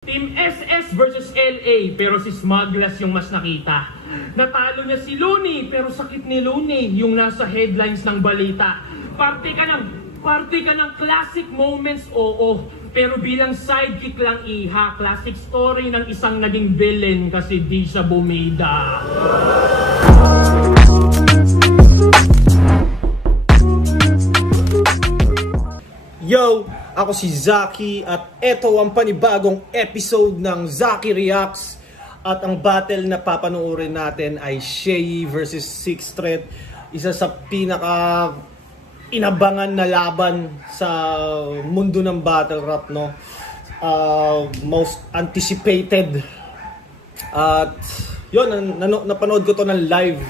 Team SS versus LA, pero si Smugglas yung mas nakita. Natalo niya si Looney, pero sakit ni Looney yung nasa headlines ng balita. Parte ka ng classic moments, oo. Pero bilang sidekick lang iha, classic story ng isang naging villain kasi di siya bumida. Yo! Ako si Zaki at eto ang panibagong episode ng Zaki Reacts. At ang battle na papanoorin natin ay Shei versus Sixth Threat. Isa sa pinaka inabangan na laban sa mundo ng battle rap, no? Most anticipated. At yun, napanood ko to ng live.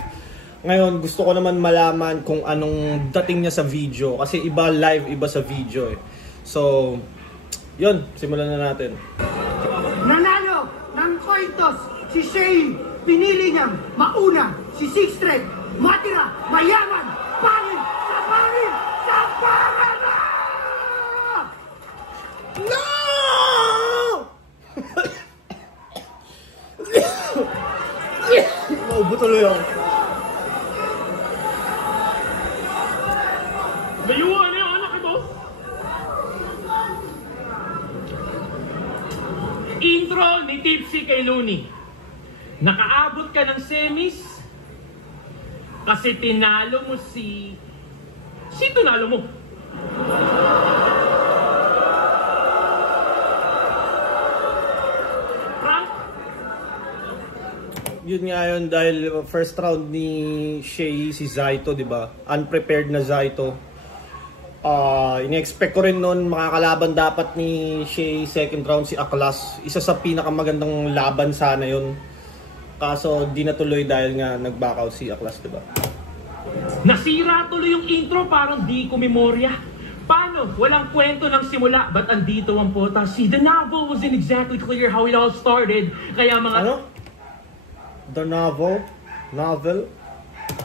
Ngayon, gusto ko naman malaman kung anong dating niya sa video. Kasi iba live, iba sa video eh. So, yun, simulan na natin. Nanalo ng Coitos si Shei. Pinili niyang mauna si Sixth Threat. Matira, mayaman, pangin, sa pangin, sa pangin! No! Maubo tuloy ako. Layuan na yung anak ito. Intro ni Tipsy kay Looney. Nakaabot ka ng semis kasi tinalo mo si tinalo mo? Frank? Yun nga yun dahil first round ni Shei si Zaito, di ba? Unprepared na Zaito. Ine-expect ko rin noon makakalaban dapat ni Shei second round si Aklas. Isa sa pinakamagandang laban sana yun. Kaso di natuloy dahil nga nag-back out si Aklas, di ba? Nasira tuloy yung intro, parang di ko memorya. Paano? Walang kwento ng simula, ba't andito ang pota? See, the novel wasn't exactly clear how it all started. Kaya mga... Ano? The novel?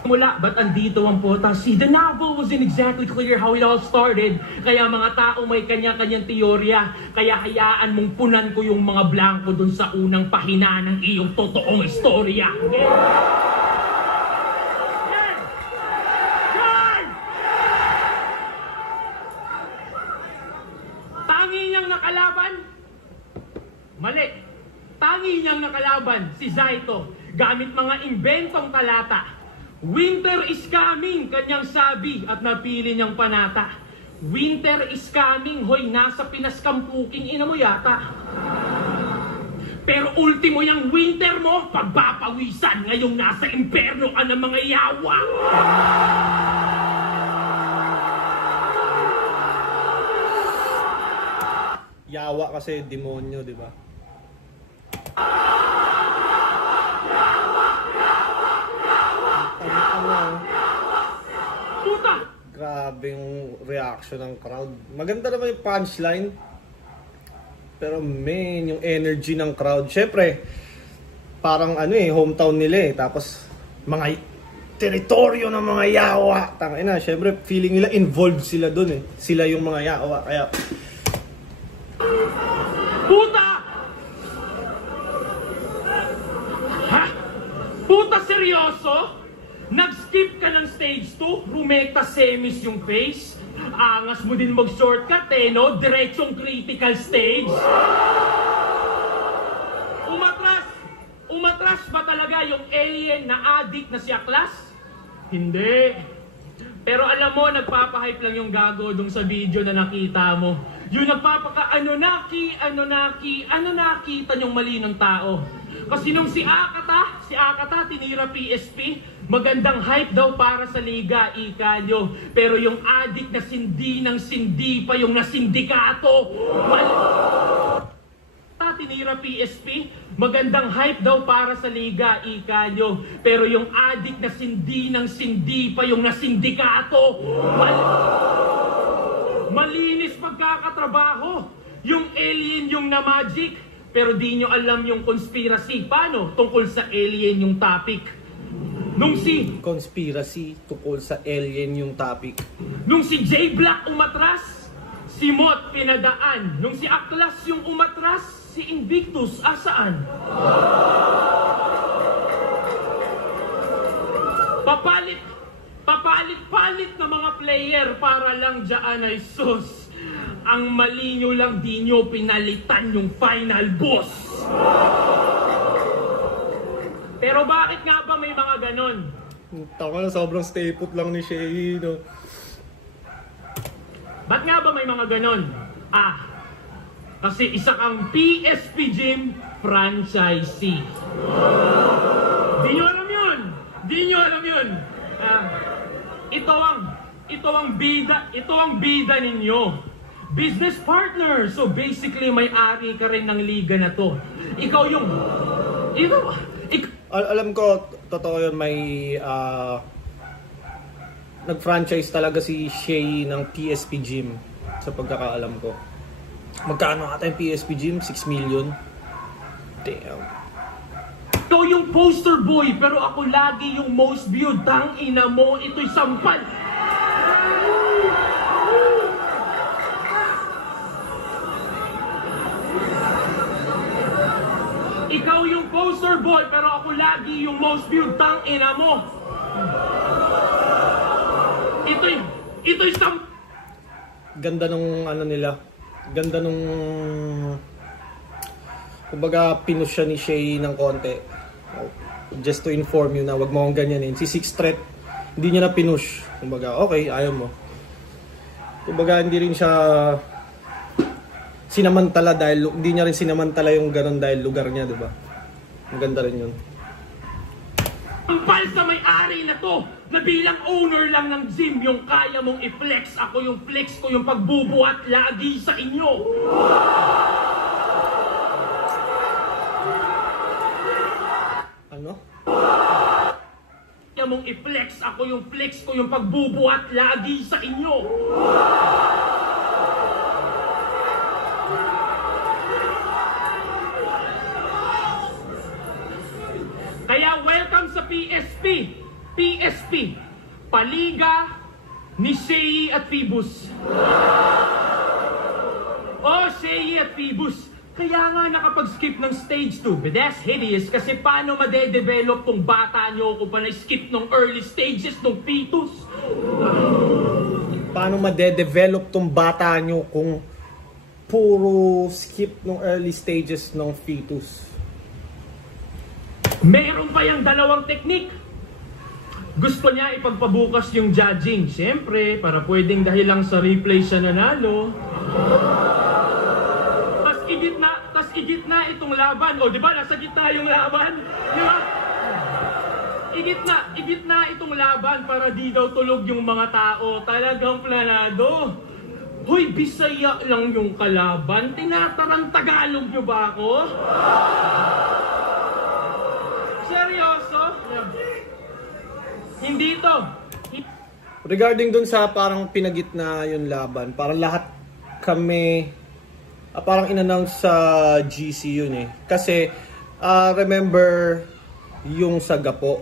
Mula, ba't andito ang pota? See, the novel wasn't exactly clear how it all started. Kaya mga tao may kanya-kanyang teorya. Kaya hayaan mong punan ko yung mga blanco dun sa unang pahina ng iyong totoong istorya. Tangi niyang nakalaban? Mali. Tangi niyang nakalaban si Zaito gamit mga imbentong talata. Winter is coming, kanyang sabi at napili niyang panata. Winter is coming, hoy, nasa Pinas Kampuking ina mo yata. Pero ultimo yung winter mo, pagpapawisan, ngayong nasa imperno ka ng mga yawa. Yawa kasi demonyo, di ba? Puta! Grabe yung reaction ng crowd. Maganda naman yung punchline. Pero man, yung energy ng crowd. Syempre, parang ano hometown nila eh. Tapos, mga teritoryo ng mga yawa. Tangina, syempre, feeling nila involved sila dun eh. Sila yung mga yawa. Kaya... Puta! Ha? Puta, seryoso? Nag-skip ka ng stage 2, rumekta semis yung face. Angas mo din mag-shortcut no? Diretsong critical stage. Umatras ba talaga yung alien na addict na si Aklas? Hindi. Pero alam mo, nagpapahype lang yung gago dun sa video na nakita mo. Yung nagpapaka, ano nakita nyong mali ng tao. Kasi nung si Akata tinira PSP, magandang hype daw para sa liga, ika nyo. Pero yung addict na sindi pa yung nasindikato. Tinira PSP, magandang hype daw para sa liga, ika nyo. Pero yung addict na sindi pa yung nasindikato. Malinis pagkakatrabaho. Yung alien yung na-magic, pero di nyo alam yung conspiracy. Paano? Tungkol sa alien yung topic. Nung si... Conspiracy tungkol sa alien yung topic. Nung si J Black umatras, si Mot pinadaan. Nung si Aklas yung umatras, Si Invictus, asaan? Papalit-palit na mga player para lang dyan ay sus. Ang mali nyo lang, di nyo pinalitan yung final boss. Pero bakit nga ba may mga ganon? Tama na, sobrang stay put lang ni Shay, no? Ba't nga ba may mga ganon? Kasi isa kang PSP Gym franchisee. Di nyo alam yun! Di nyo alam yun! Ito ang bida ninyo. Business partner. So basically, may-ari ka rin ng liga na to. Alam ko, totoo yun, may nag-franchise talaga si Shay ng PSP Gym sa pagkakaalam ko. Magkano ata yung PSP Gym? 6 million? Damn. Ito yung poster boy, pero ako lagi yung most viewed. Tang ina mo, ito'y sampal. Ikaw yung poster boy, pero ako lagi yung most viewed. Tang ina mo. Ito'y sampal. Ganda nung ano nila. Ganda nung kumbaga pinush siya ni Shay ng konti. Just to inform you na wag mo akong ganyanin. Si Six Threat, hindi niya na pinush. Kumbaga, okay, ayaw mo. Kumbaga, hindi rin siya sinamantala dahil hindi niya rin sinamantala yung ganun dahil lugar niya, di ba? Maganda rin yun. Sampal sa may-ari na to, na bilang owner lang ng gym, yung kaya mong i-flex. Ako yung flex ko, yung pagbubuhat lagi sa inyo. Ano? Kaya mong i-flex, ako yung flex ko, yung pagbubuhat lagi sa inyo. Kaya welcome sa PSP. PSP. Paliga ni Shay at Phoebus. Oh, Shay at Phoebus. Kaya nga nakapag-skip ng stage 2. But that's hideous kasi paano madedevelop tong bata nyo kung pa na-skip ng early stages ng fetus? Paano madedevelop tong bata nyo kung puro skip ng early stages ng fetus? Meron pa yung dalawang technique. Gusto niya ipagpabukas yung judging. Siyempre, para pwedeng dahil lang sa replay siya nanalo. Tas igit na itong laban. O, di ba? Nasa gitna yung laban. Di ba? Igit na itong laban para di daw tulog yung mga tao. Talagang planado. Hoy, Bisaya lang yung kalaban. Tinatarang Tagalog nyo ba ako? Seryoso? Hindi to. Regarding dun sa parang pinagitna yung laban, parang lahat kami parang in-announce sa GC yun eh. Kasi remember yung sa Gapo.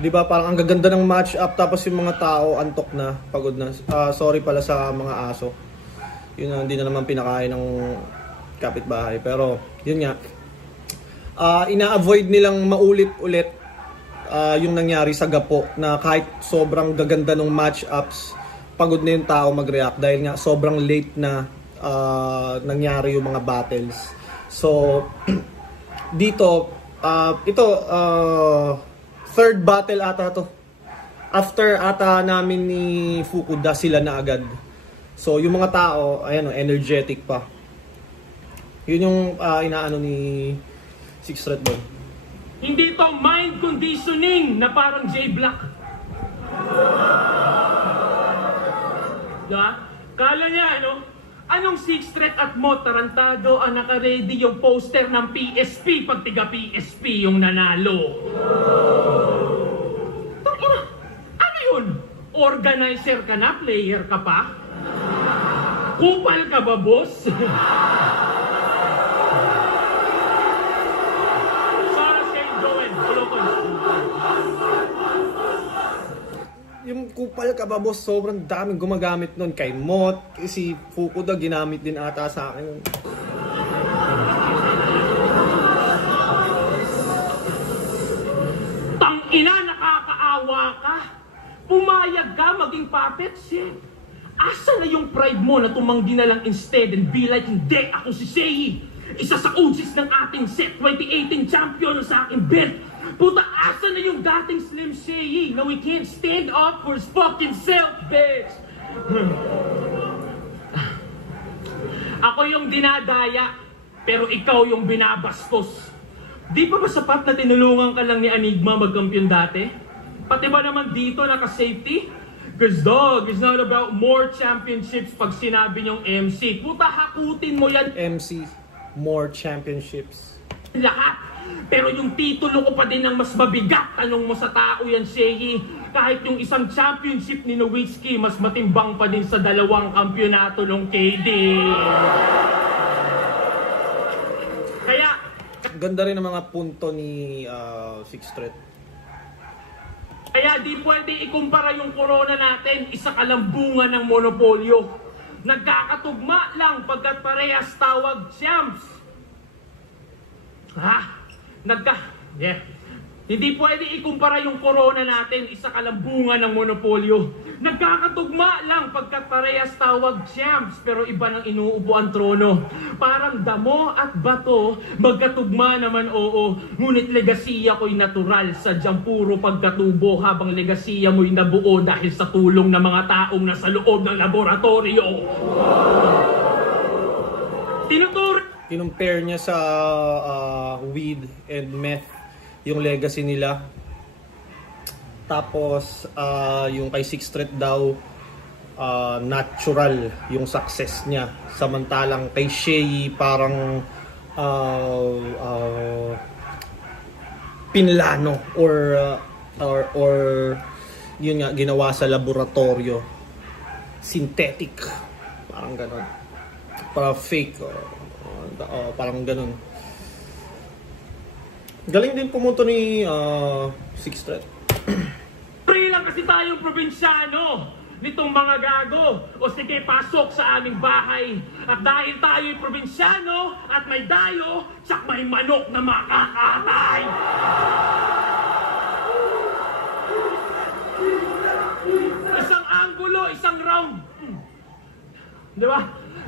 'Di ba parang ang gaganda ng match up tapos yung mga tao antok na, pagod na. Sorry pala sa mga aso. Yun na, hindi na naman pinakain ng kapitbahay. Pero yun nga. Ina-avoid nilang maulit-ulit yung nangyari sa Gapo na kahit sobrang gaganda ng match-ups, pagod na yung tao mag-react dahil nga sobrang late na nangyari yung mga battles. So, dito, third battle ata to. After ata namin ni Fukuda sila na agad. So, yung mga tao, ayan o, energetic pa. Yun yung inaano ni Six Threat doon. Hindi to mind conditioning na parang J-Block. Diba? Kala niya, anong Six Threat at mo, tarantado ang naka-ready yung poster ng PSP pag tiga PSP yung nanalo. Ano yun? Organizer ka na? Player ka pa? Kupal ka ba, boss? Yung kupal ka ba, boss, sobrang daming gumagamit nun kay Mot, si Fukuda ginamit din ata sa akin. Pumayag ka maging puppet shit. Asa na yung pride mo na tumanggi na lang instead and be like, hindi, ako si Sei. Isa sa OGs ng ating set, 2018 champion sa aking belt. Puta, asa na yung dating Slim Sei na we can't stand up for his fucking self, bitch. Ako yung dinadaya, pero ikaw yung binabastos. Di pa ba sapat na tinulungan ka lang ni Enigma magkampiyon dati? Pati ba naman dito naka-safety? Cause dog, it's not about more championships pag sinabi niyong MC. Puta, hakutin mo yan. MC, more championships. Lahat. Pero yung titulo ko pa din ang mas mabigat. Tanong mo sa tao yan, Shei. Kahit yung isang championship ni Nowitzki, mas matimbang pa din sa 2 kampyonato ng KD. Kaya... Ganda rin ang mga punto ni Six Threat. Kaya di pwede ikumpara yung corona natin, isa kalambungan ng monopolyo. Nagkakatugma lang pagkat parehas tawag champs. Yeah. Hindi pwede ikumpara yung corona natin, isa kalambungan ng monopolyo. Nagkakatugma lang pagkat parehas tawag champs, pero iba nang inuupo ang trono. Parang damo at bato, magkatugma naman oo. Ngunit legasiya ko'y natural, sadyang puro pagkatubo, habang legasiya mo'y nabuo dahil sa tulong ng mga taong nasa loob ng laboratorio. Kinumpare niya sa weed and meth yung legacy nila. Tapos yung kay Six Threat daw natural yung success niya, samantalang kay Shea parang pinlano or yun nga ginawa sa laboratorio, synthetic, parang ganon, para fake, parang ganon. Galing din pumunto ni Six Threat. Pre lang kasi tayong probinsyano nitong mga gago. O sige, pasok sa aming bahay. At dahil tayo'y probinsyano at may dayo, tsak may manok na makakatay. Isang anggulo, isang round. Di ba?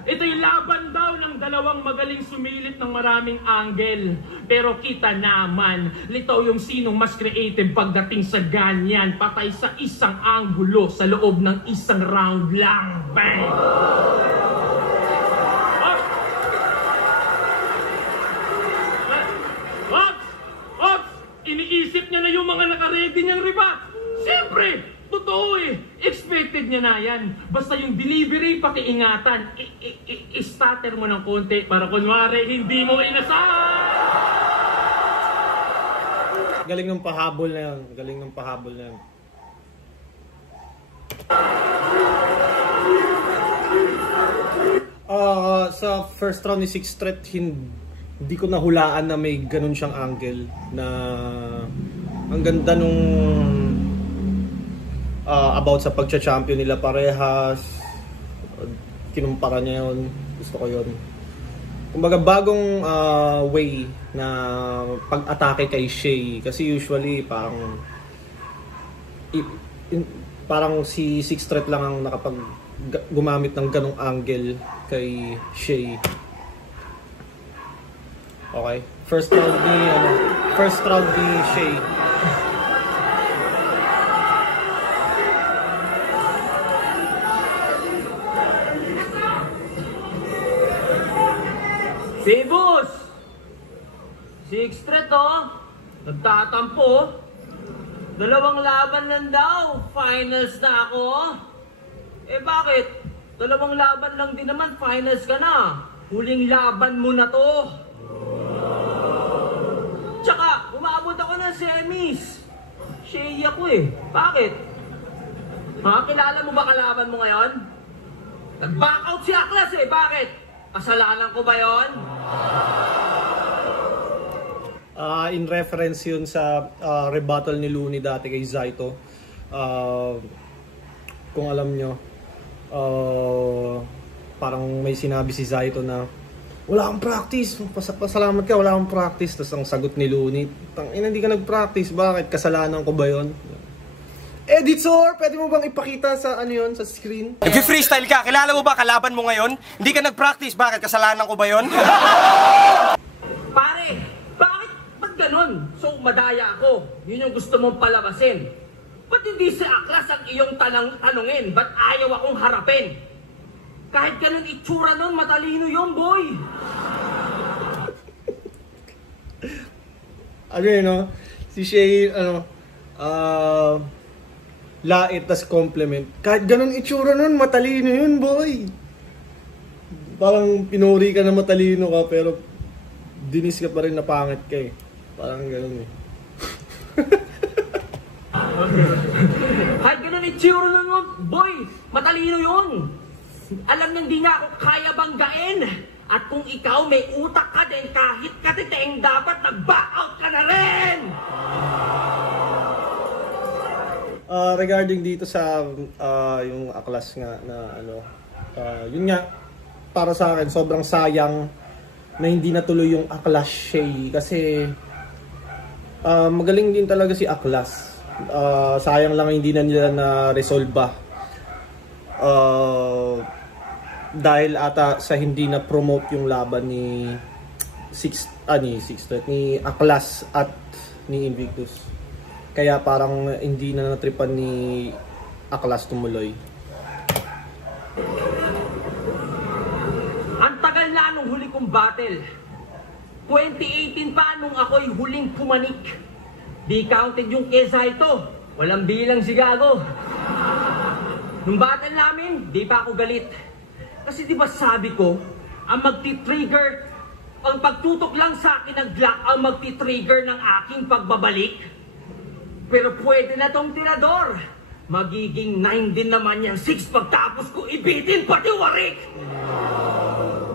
Ito yung laban daw ng 2 magaling sumilit ng maraming angle. Pero kita naman, litaw yung sinong mas creative pagdating sa ganyan. Patay sa isang anggulo sa loob ng isang round lang. Bang! Ops! Iniisip niya na yung mga nakaredy niyang riba. Siyempre! Totoo eh. Expected niya na yan. Basta yung delivery, pakiingatan. I-stutter mo ng konti para kunwari hindi mo inasahan. Galing ng pahabol na yan. Galing ng pahabol na yan. Sa first round ni Six Threat, hindi ko nahulaan na may ganun siyang angle. Na ang ganda nung about sa pagcha-champion nila parehas. Kinumpara niya yun. Gusto ko yun. Kumbaga bagong way na pag-atake kay Shea. Kasi usually parang si Six Threat lang ang nakapag gumamit ng ganong angle kay Shea. Okay. First round ni Shea. Sibus! Six Threat nagtatampo. 2 laban lang daw, finals na ako. Eh bakit? 2 laban lang din naman, finals ka na. Huling laban mo na to. Tsaka, umabot ako ng semis. Shea ako eh. Bakit? Kilala mo ba kalaban mo ngayon? Nag-back out si Aklas eh. Bakit? Kasalanan ko ba yon? In reference yun sa rebuttal ni Looney dati kay Zaito. Kung alam nyo, parang may sinabi si Zaito na wala kang practice, pasalamat ka, wala kang practice. Tapos ang sagot ni Looney, hindi ka nag-practice, bakit? Kasalanan ko ba yon? Editor, pwede mo bang ipakita sa ano yun, sa screen? Nag-freestyle ka, kilala mo ba kalaban mo ngayon? Hindi ka nag-practice, bakit? Kasalanan ko ba yun? Pare, bakit? Ba't ganun? So, madaya ako. Yun yung gusto mong palabasin. Ba't hindi si Aklas ang iyong tanungin? Ba't ayaw akong harapin? Kahit ganun itsura nun, matalino yun, boy. Ano yun, no? Si Shay, lait tas compliment. Kahit ganun itsura nun, matalino yun, boy. Parang pinuri ka na matalino ka, pero dinis ka pa rin na pangit ka eh. Parang ganun eh. Kahit ganun itsura nun, boy, matalino yun. Alam nang di nga ako kaya banggain. At kung ikaw may utak ka din, kahit katiteng, dapat nag-back out ka na rin! Regarding dito sa yung Aklas nga na yun nga, para sa akin, sobrang sayang na hindi natuloy yung Aklas Shay. Kasi magaling din talaga si Aklas. Sayang lang hindi na nila na-resolve ba. Dahil ata sa hindi na promote yung laban ni ni Aklas at ni Invictus. Kaya parang hindi na natripan ni Aklas tumuloy. Ang tagal na nung huli kong battle. 2018 pa nung ako'y huling pumanik. Di counted yung kesa ito. Walang bilang si Gago. Nung battle namin, di pa ako galit. Kasi di ba sabi ko, ang magti-trigger, ang pagtutok lang sa akin ng Glock ang magti-trigger ng aking pagbabalik. Pero pwede na tong tirador. Magiging 9 din naman yung 6 pagtapos ko ibitin pati warik.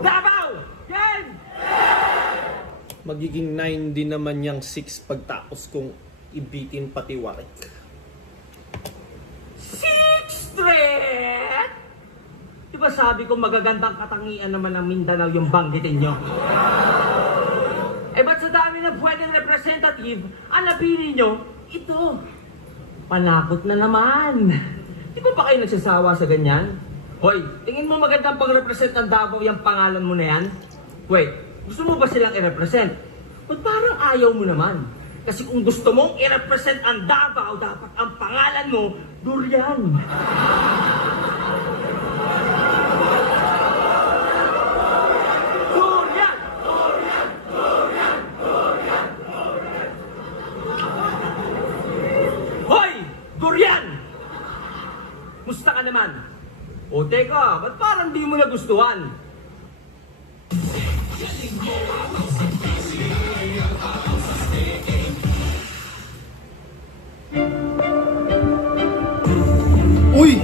Davao! Yan! Magiging 9 din naman yung 6 pagtapos kong ibitin pati warik. 6 threat! Diba sabi ko magagandang katangian naman ng Mindanao yung banggitin nyo? Eh ba't sa dami na pwedeng representative, ang napili nyo, ito. Panakot na naman. Di ba pa kayo nagsasawa sa ganyan? Hoy, tingin mo magandang pang-represent ng Davao yung pangalan mo na yan? Wait, gusto mo ba silang i-represent? Ba't parang ayaw mo naman? Kasi kung gusto mong i-represent ang Davao, dapat ang pangalan mo, Durian. Durian! Durian! Durian! Durian! Durian! Hoy! Durian! Musta ka naman? O teka, ba't parang di mo nagustuhan? Uy!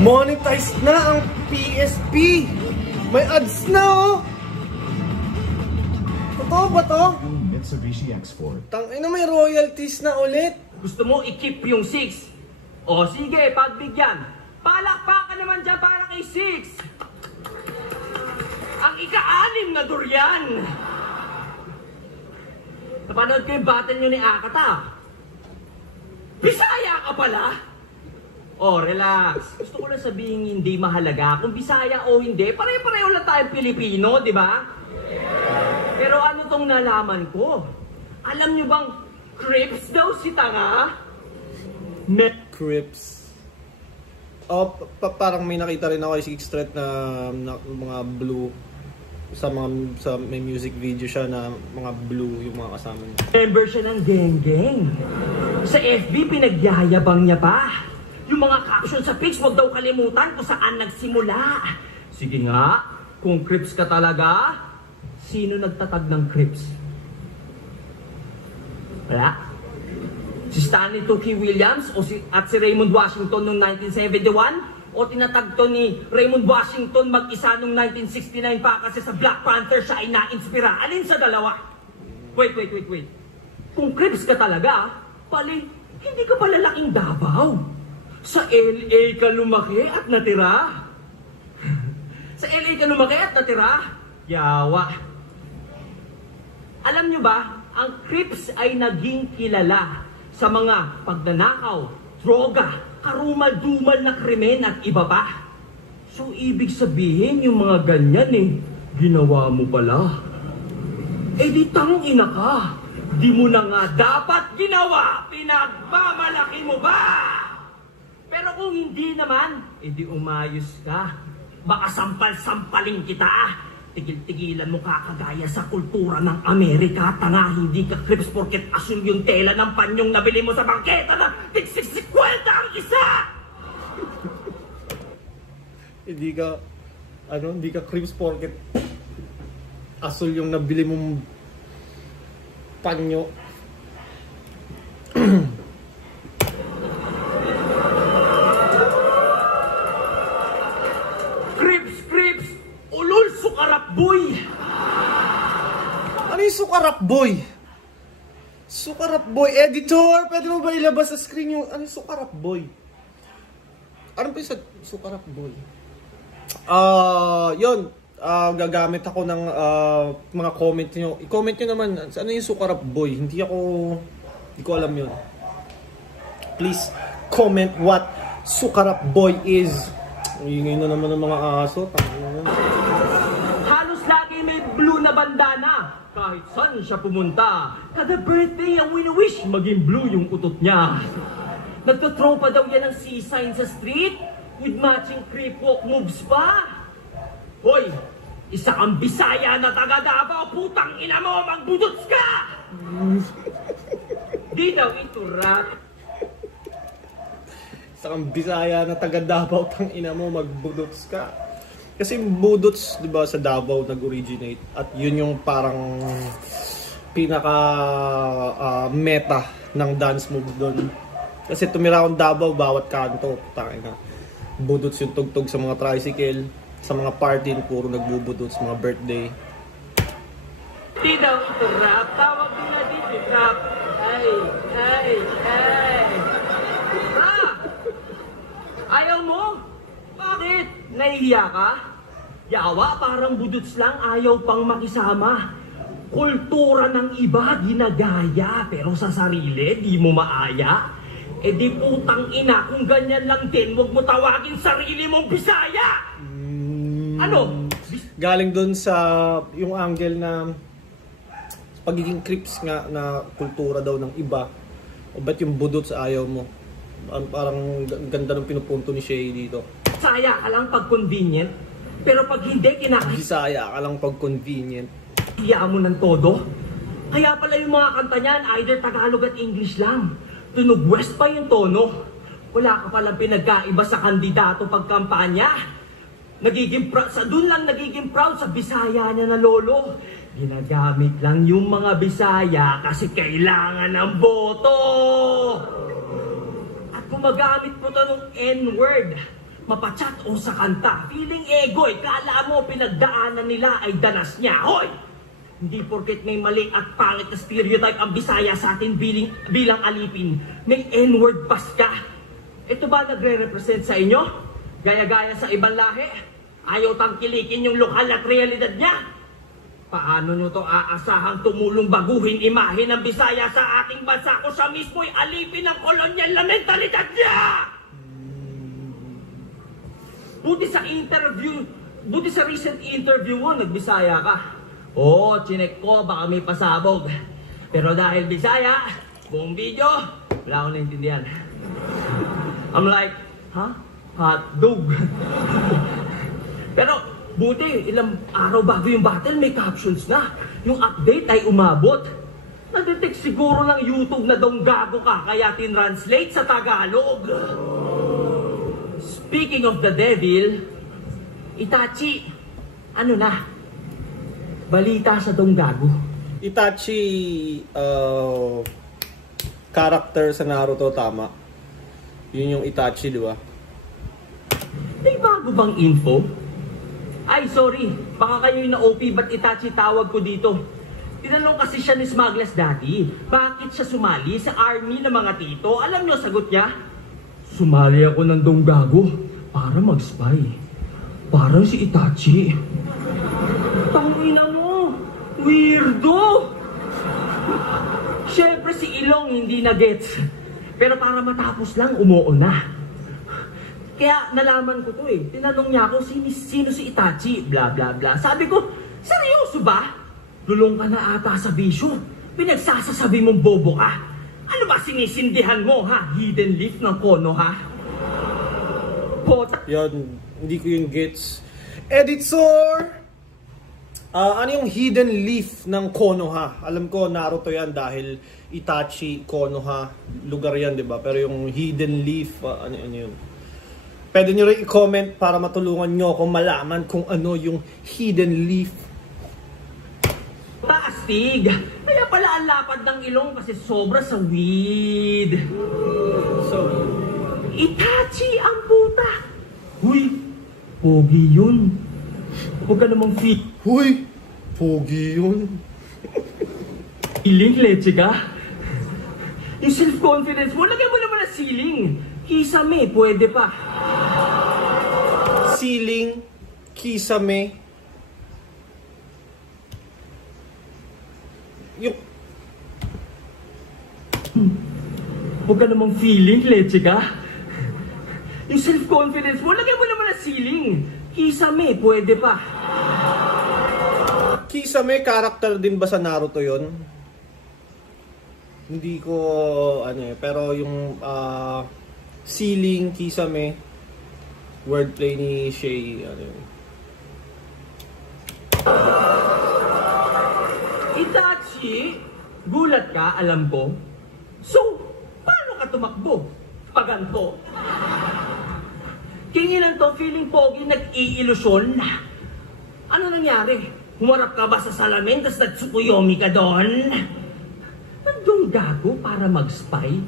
Monetized na ang PSP! May ads na oh! Totoo ba to? Mitsubishi X4. Tangina, may royalties na ulit! Gusto mo i-keep yung 6? O sige, pagbigyan. Palakpakan naman dyan para kay 6. Ang ika-6 na Durian. Napanood ko yung battle nyo ni Akata. Bisaya ka pala? Oh, relax. Gusto ko lang sabihin hindi mahalaga kung Bisaya o hindi. Pare-pareho lang tayong Pilipino, di ba? Pero ano tong nalaman ko? Alam nyo bang Crips daw si Tanga? Crips. Oh, parang may nakita rin ako si X-Threat na mga blue sa may music video siya na mga blue yung mga kasama niya. Member siya ng geng-geng. Sa FB pinagyayabang niya pa. Yung mga caption sa pics, wag daw kalimutan kung saan nagsimula. Sige nga, kung Crips ka talaga, sino nagtatag ng Crips? Wala? Si Stanley Tookie Williams at si Raymond Washington noong 1971? O tinatag to ni Raymond Washington mag-isa noong 1969 pa kasi sa Black Panther siya ay na-inspira? Alin sa dalawa? Wait. Kung Crips ka talaga, pali, hindi ka pala laking Davao. Sa LA ka lumaki at natira. Sa LA ka lumaki at natira? Yawa. Alam nyo ba, ang Crips ay naging kilala sa mga pagnanakaw, droga, karumal-dumal na krimen at iba pa. So, ibig sabihin yung mga ganyan ginawa mo pala. Di tangina ka. Di mo na nga dapat ginawa. Pinagmamalaki mo ba? Pero kung hindi naman, di umayos ka. Baka sampal-sampalin kita. Tigil-tigilan mo kakagaya sa kultura ng Amerika. Tanga, hindi ka crips porket asul yung tela ng panyong nabili mo sa bangketa na tig-60 ang isa! Hindi ka creams porket asul yung nabili mong panyo. Crips, ulul sukarap boy! Ano yung sukarap boy? Sukarap boy, editor, pwede mo ba ilabas sa screen yung ano yung sukarap boy? Ano ba yung sukarap boy? Yun, gagamit ako ng mga comment nyo. I-comment nyo naman, ano yung sukarap boy? Hindi ko alam yun. Please, comment what sukarap boy is. Ingay na naman ng mga aso. Halos lagi may blue na bandana. Kahit saan siya pumunta. Kada birthday ang wini-wish, maging blue yung utot niya. Nagtothrow pa daw yan ng C-sign sa street with matching creep walk moves pa. Hoy, isa kang Bisaya na taga Davao, putang ina mo, magbudots ka! Di daw ito rap. Isa kang Bisaya na taga Davao, tang ina mo, magbudots ka. Kasi budots, di ba, sa Davao nag-originate. At yun yung parang pinaka meta ng dance move doon. Kasi tumira akong Davao, bawat kanto, tangina. Budots yung tugtog sa mga tricycle, sa mga party, puro nagbubudots, mga birthday. Di daw ito rap, tawag nila dito rap. Ay. Rap! Ayaw mo? Bakit? Nahihiya ka? Yawa, parang budots lang, ayaw pang makisama. Kultura ng iba, ginagaya, pero sa sarili, di mo maaya. Di putang ina, kung ganyan lang din, huwag mo tawagin sarili mong Bisaya! Ano? Galing dun sa yung angle na pagiging creeps nga na kultura daw ng iba. O ba't yung budots ayaw mo? Parang ganda ng pinupunto ni Shay dito. Bisaya ka lang pag convenient, pero pag hindi Bisaya ka lang pag convenient. Iya mo ng todo. Kaya pala yung mga kanta niyan, either Tagalog at English lang. Tunog West pa yung tono. Wala ka palang pinagkaiba sa kandidato pagkampanya. Doon lang nagiging proud sa Bisaya niya na lolo. Ginagamit lang yung mga Bisaya kasi kailangan ng boto. At gumagamit po ito ng N-word. Mapachat o sa kanta. Feeling ego, kala mo pinagdaanan nila ay danas niya. Hoy! Hindi porket may mali at pangit na stereotype ang Bisaya sa atin bilang alipin. May N-word pas ka. Ito ba nagre-represent sa inyo? Gaya-gaya sa ibang lahi? Ayaw tangkilikin yung lokal at realidad niya? Paano nyo to aasahang tumulong baguhin imahe ng Bisaya sa ating bansa kung siya mismo'y alipin ng kolonyal na mentalidad niya? Buti sa recent interview mo, nagbisaya ka. Oo, chinek ko, baka may pasabog. Pero dahil Bisaya, buong video, wala akong naintindihan. I'm like, huh? Hotdog. Pero, buti, ilang araw bago yung battle, may captions na. Yung update ay umabot. Nadetect siguro ng YouTube na daw gago ka, kaya tinranslate sa Tagalog. Speaking of the devil, Itachi, ano na? Balita sa Donggago. Itachi, character sa Naruto, tama. Yun yung Itachi, di ba? May bago bang info? Ay, sorry. Baka kayo yung na-OP, ba't Itachi tawag ko dito? Tinanong kasi siya ni Smuggler's Daddy, bakit siya sumali sa army ng mga tito? Alam nyo, sagot niya? Sumali ako ng Donggago para mag-spy. Parang si Itachi. Tangina mo! Weirdo! Siyempre si Ilong hindi na-gets. Pero para matapos lang, umuo na. Kaya nalaman ko to eh. Tinanong niya ako, sino si Itachi? Bla bla bla. Sabi ko, seryoso ba? Lulong ka na ata sa bisyo. Pinagsasasabi mong bobo ka. Ano ba sinisindihan mo ha? Hidden leaf ng Kono ha? Pota. Yan, hindi ko yung gets. Editor! Ano yung hidden leaf ng Konoha? Alam ko, Naruto yan dahil Itachi, Konoha, lugar yan, di ba? Pero yung hidden leaf, ano yun? Pwede nyo rin i-comment para matulungan nyo kung malaman kung ano yung hidden leaf. Astig! Kaya pala ang lapad ng ilong kasi sobra sa weed. So, Itachi ang puta! Huy! Pogi yun. Huwag ka namang huy! Pogi yun. feeling, leche ka. Yung self-confidence mo, lagay mo naman na ceiling. Kisame, pwede pa. Ceiling, kisame. Yung... Huwag ka namang feeling, leche ka. Yung self-confidence mo, lagay mo naman na ceiling. Kisame, pwede pa. Kisame, character din ba sa Naruto yon? Hindi ko ano pero yung ceiling, kisame, wordplay ni Shay, ano yun. Itachi, gulat ka, alam ko. So, paano ka tumakbo? Paganto. Kingilan to, feeling pogi, nag-iilusyon. Ano nangyari? Humarap ka ba sa salamin, tas nagsukuyomi ka doon? Nandun gago para mag-spy?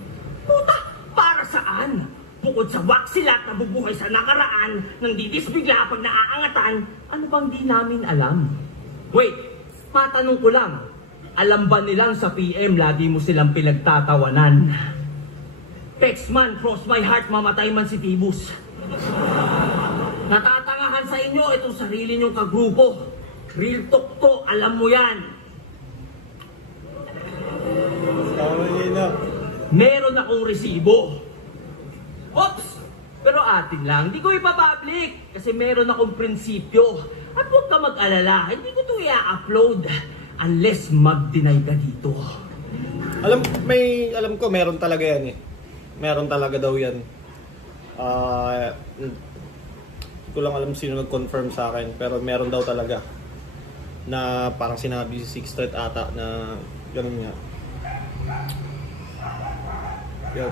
Puta, para saan? Bukod sa wak sila at nabubuhay sa nakaraan, nang didisbigla pag naaangatan, ano bang di namin alam? Wait, matanong ko lang, alam ba nilang sa PM lagi mo silang pinagtatawanan? Pexman, cross my heart, mamatay man si Tibus. Natatangahan sa inyo itong sarili nyong kagrupo. Real talk to, alam mo yan. Meron akong resibo. Oops! Pero atin lang, hindi ko ipapublic kasi meron akong prinsipyo. At huwag ka mag-alala, hindi ko ito i-upload unless mag-deny ka dito. Alam ko meron talaga yan eh. Meron talaga daw yan. Hindi ko lang alam sino nag-confirm sa akin, pero meron daw talaga. Na parang sinabi si Sixth Street ata na ganun nga. Yan.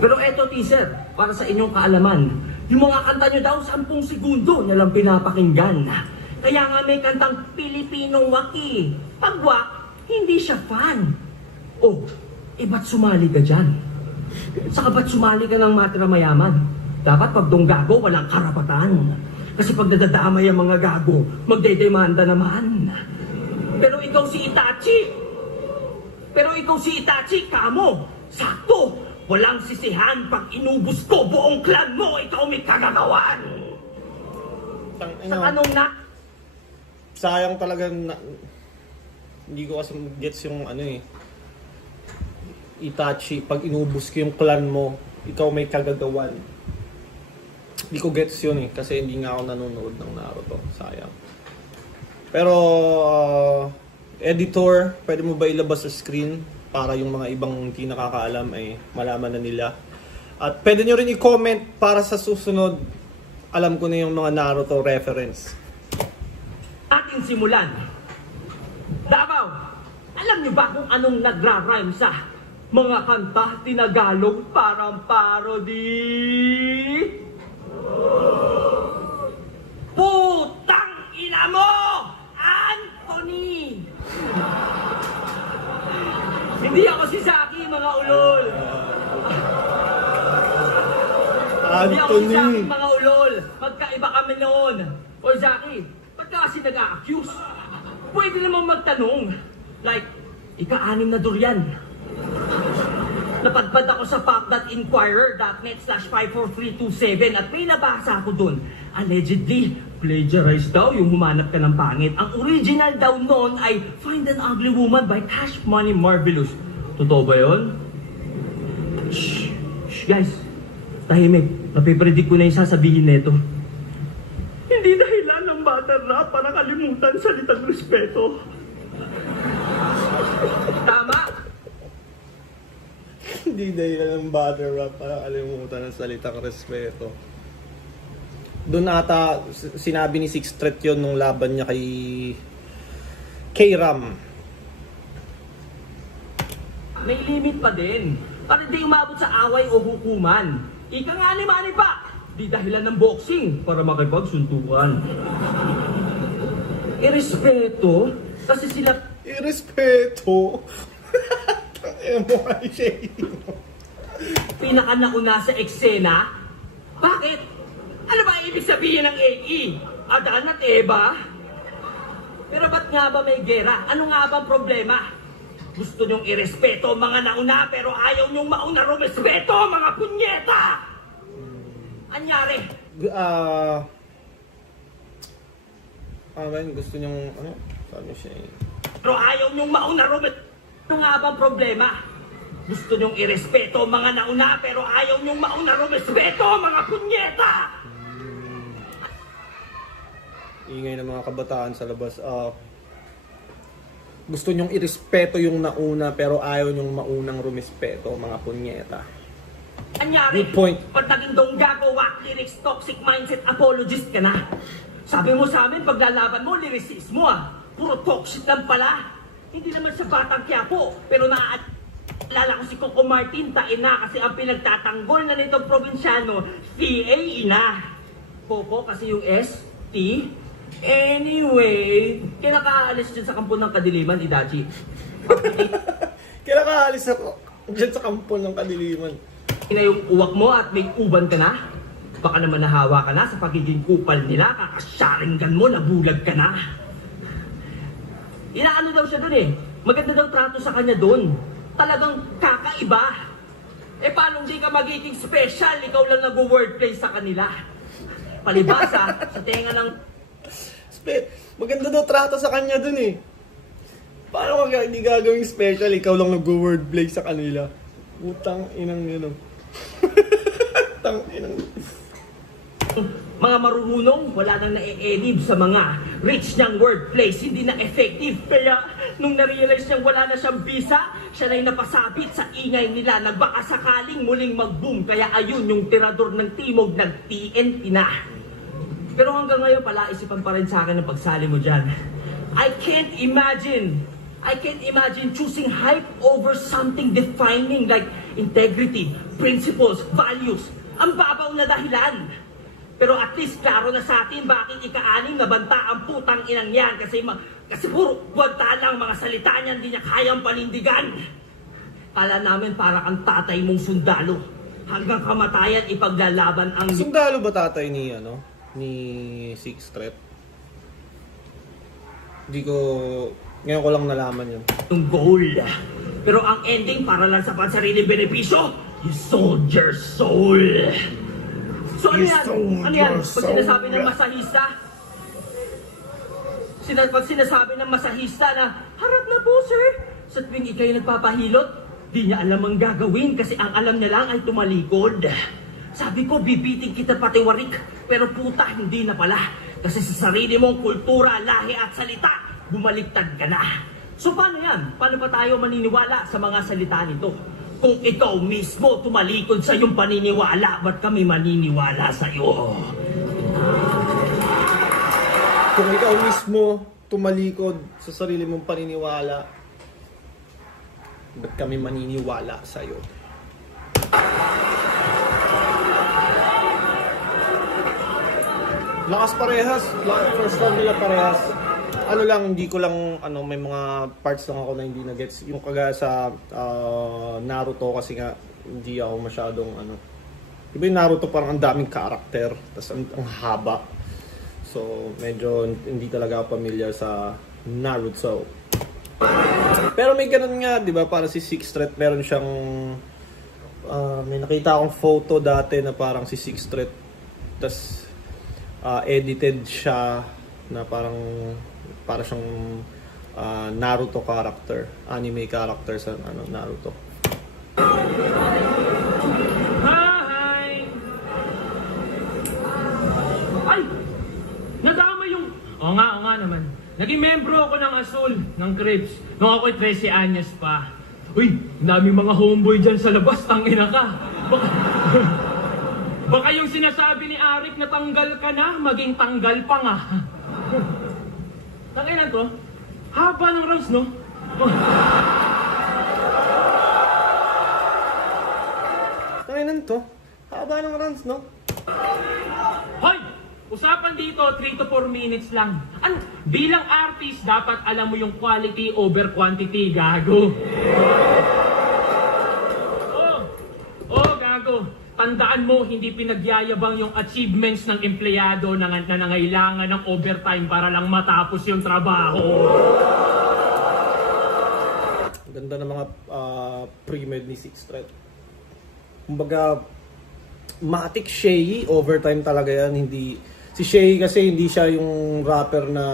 Pero eto teaser, para sa inyong kaalaman, yung mga kanta nyo daw 10 segundo na lang pinapakinggan. Kaya nga may kantang Pilipinong Waki. Pag wak, hindi siya fan. Oh, ba't sumali ka dyan? Saka ba't sumali ka ng Matira Mayaman? Dapat pag dong gago, walang karapatan. Kasi pag nadadamay ang mga gago, magdedemanda naman. Pero ikaw si Itachi, kamo. Sakto, walang sisihan pag inubos ko buong clan mo, ikaw may kagagawan. Sa anong na? Sayang talaga na, hindi ko kasi gets yung ano eh. Itachi, pag inubos ko yung clan mo, ikaw may kagagawan. Hindi ko gets yun eh, kasi hindi nga ako nanonood ng Naruto. Sayang. Pero, editor, pwede mo ba ilabas sa screen para yung mga ibang hindi nakakaalam ay malaman na nila? At pwede nyo rin i-comment para sa susunod, alam ko na yung mga Naruto reference. Ating simulan. Davao, alam niyo ba kung anong nagra-rhyme sa mga kanta tinagalog parang parody? Putang ina mo, Anthony! Hindi ako si Zaki, mga ulol. Hindi ako si Zaki, mga ulol. Magkaiba kami noon. O Zaki, ba't ka kasi nag-a-accuse? Pwede namang magtanong. Like, ika-anim na durian. Napadpad ako sa fact.inquirer.net/54327 at may nabasa ako dun. Allegedly, plagiarized daw yung humanap ka ng pangit. Ang original daw noon ay Find an Ugly Woman by Cash Money Marvelous. Totoo ba yun? Shh, guys. Tahimik. Napipredict ko na yung sasabihin nito. Hindi dahilan ng battle rap para kalimutan salitang respeto. Tama? Hindi dahil ng battle rap para kalimutan ng salitang respeto. Doon ata sinabi ni Six Threat yun nung laban niya kay K-Ram. May limit pa din. Para di umabot sa away o hukuman. Ika nga ni pa. Di dahilan ng boxing para makipagsuntukan. Irespeto kasi sila... Irespeto? Pinaka nauna sa eksena? Bakit? Ano ba ibig sabihin ng AE? Adan at Eva? Pero ba't nga ba may gera? Ano nga ba ang problema? Gusto nyong irespeto mga nauna pero ayaw nyong mauna rumespeto mga punyeta! Anyari? Gusto nyong ano? Sabi siya eh. Pero ayaw nyong mauna rumespeto. Ano nga ba ang problema? Gusto nyong irespeto mga nauna pero ayaw nyong mauna rumespeto mga punyeta! Ingay ng mga kabataan sa labas. Gusto nyong irespeto yung nauna pero ayaw nyong maunang rumespeto mga punyeta. Anyari? Good point. Pag naging donggago, whack lyrics, toxic mindset, apologist ka na. Sabi mo sa amin, paglalaban mo, lyricismo Puro toxic lang pala. Hindi naman sa Batang Quiapo, pero naaalala ko si Coco Martin, taina kasi ang pinagtatanggol na nitong probinsyano, CA ina. Coco kasi yung S, T. Anyway, kinakaalis dyan sa kampo ng Kadiliman, Idachi. Kinakaalis ako dyan sa kampo ng Kadiliman. Ina yung uwak mo at may uban ka na? Baka naman nahawa ka na sa pagiging kupal nila, kakasyaringgan mo, nabulag ka na. Inaano daw siya dun eh. Maganda daw trato sa kanya dun. Talagang kakaiba. Eh paano hindi ka magiging special? Ikaw lang nag-wordplay sa kanila. Palibasa, sa tenga ng... Maganda daw trato sa kanya dun eh. Paano hindi gagawing special? Ikaw lang nag-wordplay sa kanila. Utang inang yun. Utang inang... Mga marunong, wala nang na-e-elib sa mga rich niyang wordplays, hindi na effective. Kaya, nung na-realize niyang wala na siyang visa, siya na'y napasabit sa ingay nila, nagbaka sakaling muling mag-boom. Kaya ayun, yung tirador ng timog, nag-TNT na. Pero hanggang ngayon, palaisipan pa rin sa akin ang pagsali mo dyan. I can't imagine choosing hype over something defining like integrity, principles, values. Ang babaw na dahilan. Pero at least klaro na sa atin bakit ika-anim na banta ang putang inang yan kasi puro gwanta lang mga salita niya, hindi niya kayang panindigan. Kala namin para kang tatay mong sundalo. Hanggang kamatayan ipaglalaban ang... Sundalo ba tatay ni Six Threat? Ngayon ko lang nalaman yun. Yung goal. Pero ang ending para lang sa pansariling benepisyo, you sold your soul. So ano yan? Ano yan? Pag sinasabi ng masahista, pag sinasabi ng masahista na, harap na po sir, sa tuwing ikay nagpapahilot, di niya alam ang gagawin kasi ang alam niya lang ay tumalikod. Sabi ko, bibiting kita patiwarik, pero puta, hindi na pala. Kasi sa sarili mong kultura, lahi at salita, bumaliktad ka na. So paano yan? Paano pa tayo maniniwala sa mga salita nito? Kung ikaw mismo tumalikod sa iyong paniniwala, ba't kami maniniwala sa iyo? Kung ikaw mismo tumalikod sa sarili mong paniniwala, ba't kami maniniwala sa iyo? Lakas parehas. First round nila parehas. Ano lang, hindi ko lang, may mga parts lang ako na hindi na-gets. Yung kagaya sa Naruto kasi nga, hindi ako masyadong, Diba yung Naruto parang ang daming karakter, tapos ang haba. So, medyo hindi talaga ako familiar sa Naruto. Pero may ganun nga, diba, para si Six Threat, meron siyang, may nakita akong photo dati na parang si Six Threat, tapos edited siya na parang para siyang Naruto character, anime character sa Naruto. Naging membro ako ng Azul, ng Crips, nung ako'y 13 anyos pa. Uy, daming mga homeboy dyan sa labas, tangina ka. Baka yung sinasabi ni Arik na tanggal ka na, maging tanggal pa nga. Tangina to, haba ng rounds, no? Tangina to, haba ng rounds, no? Hoy! Usapan dito, 3 to 4 minutes lang. Bilang artist, dapat alam mo yung quality over quantity, gago. Gago. Tandaan mo, hindi pinagyayabang yung achievements ng empleyado na nangailangan ng overtime para lang matapos yung trabaho. Ganda ng mga pre-med ni Six Threat. Kumbaga, matik Shay, overtime talaga yan. Si Shay kasi hindi siya yung rapper na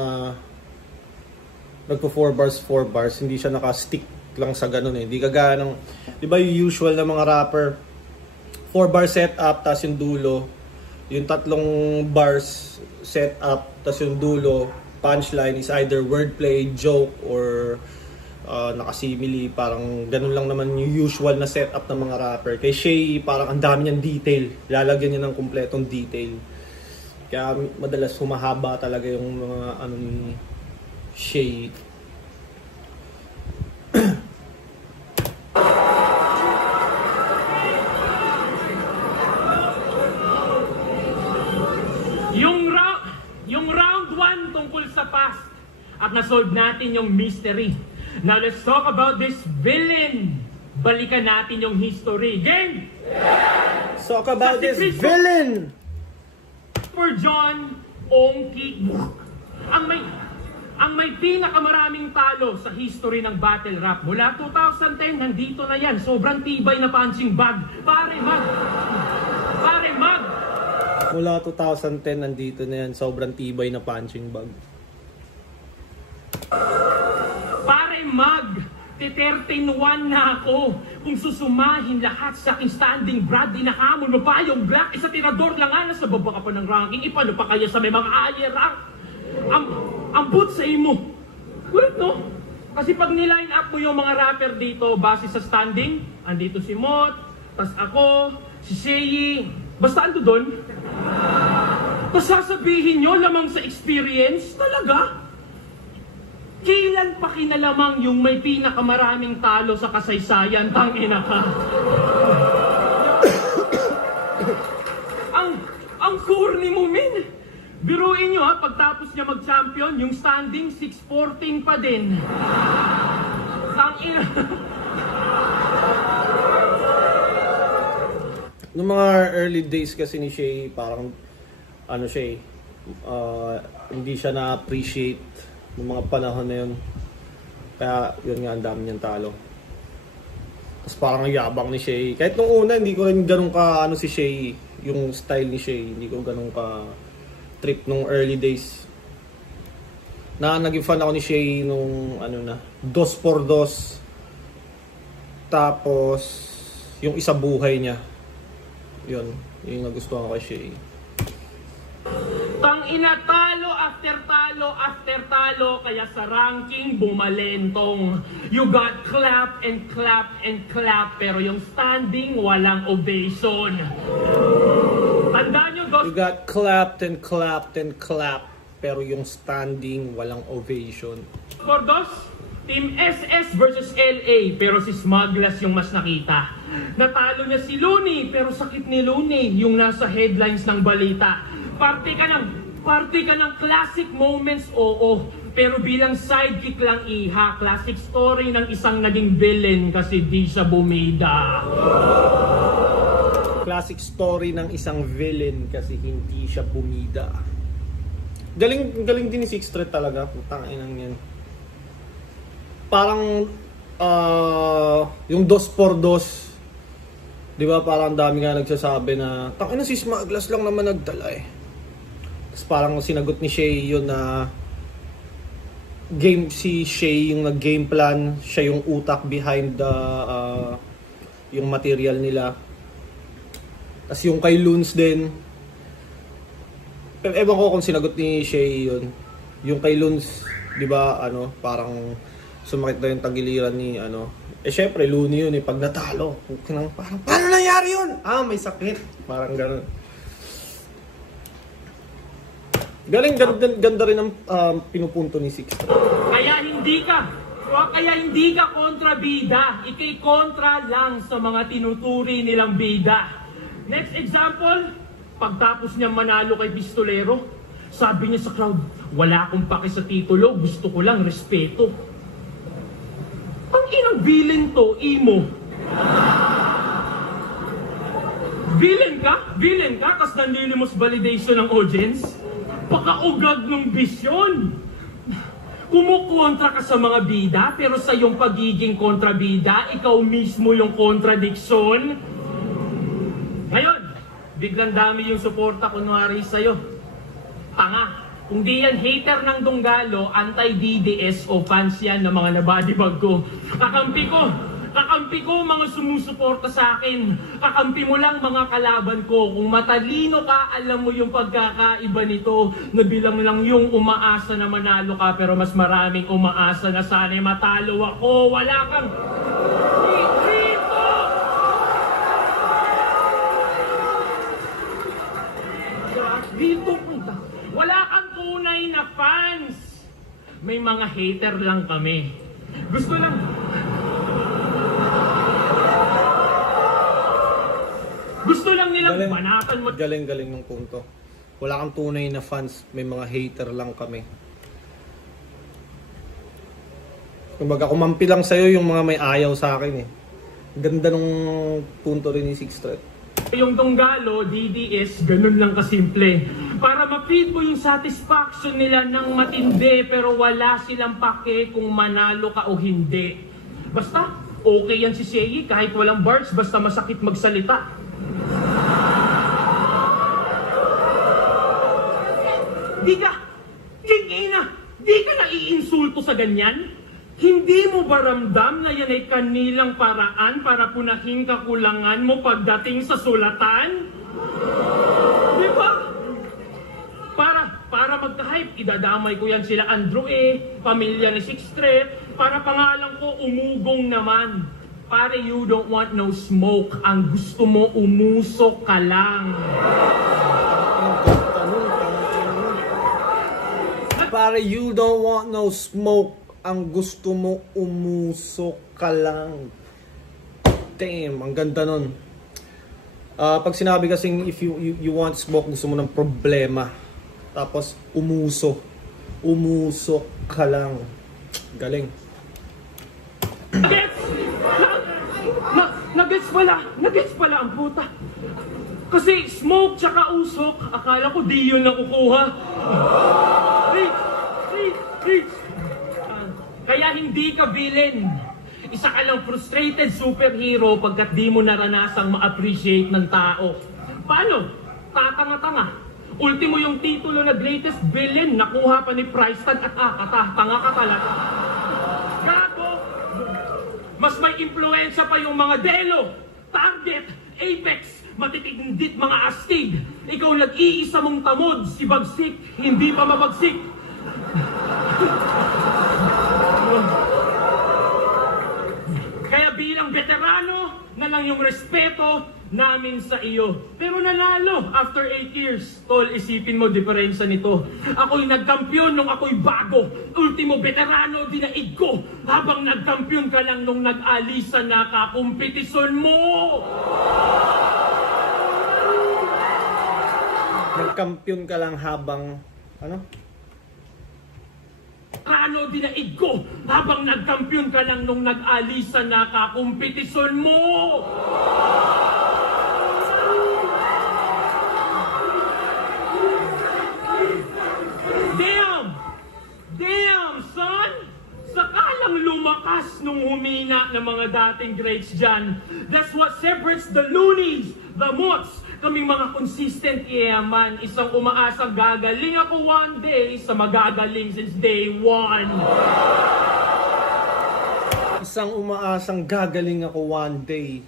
nagpo 4 bars, hindi siya naka-stick lang sa ganun eh. Hindi kagaya ng, di ba yung usual na mga rapper, 4 bar setup, tas yung dulo, yung 3 bars setup, tas yung dulo, punchline is either wordplay, joke, or nakasimili. Parang ganun lang naman yung usual na setup ng mga rapper. Kay Shay, parang ang dami niyang detail. Lalagyan niya ng kumpletong detail. Kaya madalas humahaba talaga yung mga ni Shay. yung round 1 tungkol sa past at nasolve natin yung mystery. Now let's talk about this villain. Balikan natin yung history. Game! Let's talk about this villain! For John Ongki, ang may pinakamaraming talo sa history ng battle rap. Mula 2010, nandito na yan. Sobrang tibay na punching bag. Pare mag! Mula 2010, nandito na yan. Sobrang tibay na punching bag. Pare mag! 13-1 na ako. Kung susumahin lahat sa aking standing Brad, inahamon mo pa yung black, isa tirador lang nga, nasa baba ka pa ng ranking, ipano pa kaya sa may mga higher rank? Ang boot sa imo. Well, no? Kasi pag niline up mo yung mga rapper dito, base sa standing, andito si Mot, tas ako, si Shay, basta ando doon. Tapos sasabihin nyo lamang sa experience, talaga? Kailan pa kinalamang yung may pinakamaraming talo sa kasaysayan, tangina ka? ang corny mo, min. Biruin nyo ha, pagtapos niya mag-champion, yung standing 6-14 pa din. Tangina. Noong mga early days kasi ni Shay, parang hindi siya na-appreciate ng mga panahon na yun. Kaya yun nga, ang dami niyang talo. Tapos parang yabang ni Shay. Kahit nung una, hindi ko rin ganun ka si Shay, yung style ni Shay, hindi ko ganun ka trip nung early days. Naging fan ako ni Shay nung 2x2. Tapos yung isa buhay niya. Yun, yung nagustuhan ko kay Shay. Tangina, talo after talo, kaya sa ranking bumalentong. You got clap and clap and clap, pero yung standing walang ovation. Tandaan nyo, You got clapped and clapped and clapped, pero yung standing walang ovation. Gordos, Team SS versus LA, pero si Smugglas yung mas nakita. Natalo niya si Looney, pero sakit ni Looney yung nasa headlines ng balita. Party ka ng classic moments, oo. Pero bilang sidekick lang iha, classic story ng isang naging villain kasi di siya bumida. Classic story ng isang villain kasi hindi siya bumida. Galing din ni Six Threat talaga. Putangin yan. Parang yung 2x2, di ba, parang dami nga nagsasabi na tangina si Smugglas lang naman nagdala eh. Tapos parang sinagot ni Shay yun na si Shay yung nag-game plan, siya yung utak behind yung material nila. Tapos yung kay Loons din, ewan ko kung sinagot ni Shay yun. Yung kay Loons, 'Di ba, ano, parang sumakit daw yung tagiliran ni ano. Eh syempre, Looney yun eh, pag natalo. Parang, paano nangyari yun? Ah, may sakit. Parang gano'n. Galing, ganda rin ang pinupunto ni Six. Kaya hindi ka kontrabida. Ikay kontra lang sa mga tinuturi nilang bida. Next example, pagtapos niya manalo kay Pistolero, sabi niya sa crowd, wala akong pake sa titulo, gusto ko lang respeto. Ang inang villain to, imo. Villain ka, kas nanlilimos validation ng audience? Pakaugad ng bisyon. Kumukontra ka sa mga bida, pero sa iyong pagiging kontrabida, ikaw mismo yung kontradiksyon. Ngayon, biglang dami yung suporta kunwari sa'yo. Tanga. Kung di yan hater ng Donggalo, anti-DDS o fans yan ng mga nabadibag ko. Kakampi ko mga sumusuporta sa akin. Kakampi mo lang mga kalaban ko. Kung matalino ka, alam mo yung pagkakaiba nito. Nabilang lang yung umaasa na manalo ka, pero mas maraming umaasa na sana'y matalo ako. Wala kang... Dito punta. Wala kang tunay na fans. May mga hater lang kami. Gusto lang nilang banatan mo. Galing ng punto. Wala kang tunay na fans. May mga hater lang kami. Kumbaga, kumampi lang sa'yo yung mga may ayaw sa akin eh. Ganda nung punto rin ni Six Threat. Yung Donggalo, DDS, ganun lang kasimple. Para ma-feed mo yung satisfaction nila ng matindi, pero wala silang pake kung manalo ka o hindi. Basta, okay yan si Seiyi kahit walang bars, basta masakit magsalita. Di ka naiinsulto sa ganyan? Hindi mo ba ramdam na yan ay kanilang paraan para punahin kakulangan mo pagdating sa sulatan? Di ba? Para magka-hype, idadamay ko yan sila Andrew pamilya ni Six Threat, para pangalan ko umugong naman. Pare, you don't want no smoke. Ang gusto mo, umusok ka lang. Pare, you don't want no smoke. Ang gusto mo, umusok ka lang. Damn, ang ganda nun. Pag sinabi kasing if you want smoke, gusto mo ng problema. Tapos, umusok ka lang. Galing. Nagets pala ang puta. Kasi smoke tsaka usok, akala ko di yun nakukuha. Reach. Kaya hindi ka villain. Isa ka lang frustrated superhero pagkat di mo naranasang ma-appreciate ng tao. Paano? Tatanga-tanga. Ultimo yung titulo na greatest villain, nakuha pa ni Price Tag at tanga ka talaga. Gago! Mas may impluensya pa yung mga Delo, Target, Apex, matitigndit mga astig. Ikaw nag-iisa mong tamod, si Bagsik, hindi pa mabagsik. Kaya bilang veterano na lang yung respeto namin sa iyo. Pero nanalo after 8 years. Tol, isipin mo diferensya nito. Ako'y nagkampiyon nung ako'y bago. Ultimo veterano dinaig ko. Habang nagkampiyon ka lang nung nag-alisa na kakompetisyon mo. Nagkampiyon ka lang habang ano? Ano dinaig ko habang nagkampiyon ka lang nung nag-alisa na kakompetisyon mo. Damn, son! Sakalang lumakas nung humina ng mga dating greats dyan. That's what separates the loonies, the mots, kaming mga consistent yaman. Isang umaasang gagaling ako one day sa magagaling since day one. Isang umaasang gagaling ako one day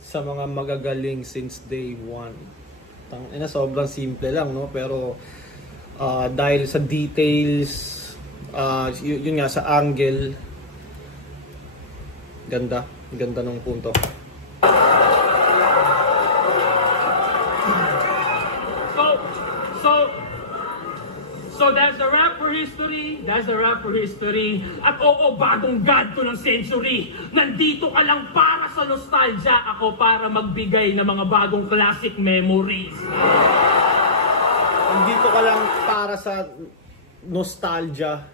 sa mga magagaling since day one. Sobrang simple lang, no? Pero dahil sa details, Yun nga, sa angle. Ganda. Ganda ng punto. So that's the rap for history. That's the rap for history. At oo, bagong god to ng century. Nandito ka lang para sa nostalgia. Ako para magbigay ng mga bagong classic memories. Nandito ka lang para sa nostalgia.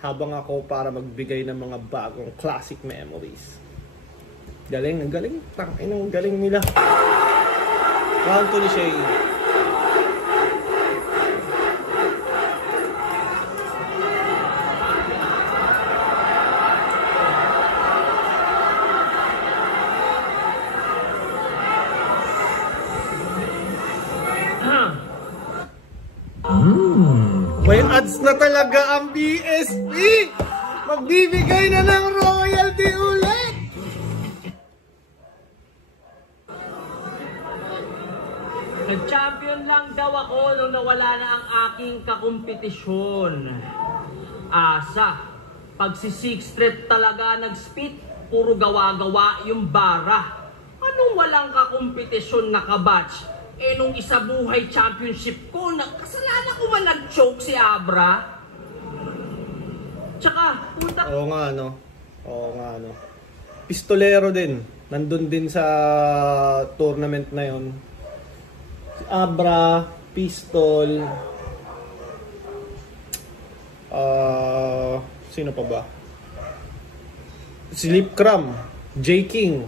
Habang ako para magbigay ng mga bagong classic memories. Galing, ang galing. Ang galing nila. Round to ni Shay. May ads na talaga ang BSP! Magbibigay na ng royalty ulit! Nag-champion lang daw ako nung nawala na ang aking kakompetisyon. Asa, pag si Sixth Street talaga nag-spit, puro gawa-gawa yung bara. Anong walang kakompetisyon na kabatch? Eh nung isa buhay championship ko, kasalanan ko ba nag-choke si Abra? Tsaka, puta... Oo nga, no? Oo nga, no? Pistolero din. Nandun din sa tournament na yon. Si Abra, Pistol... sino pa ba? Si Lipcram, J. King.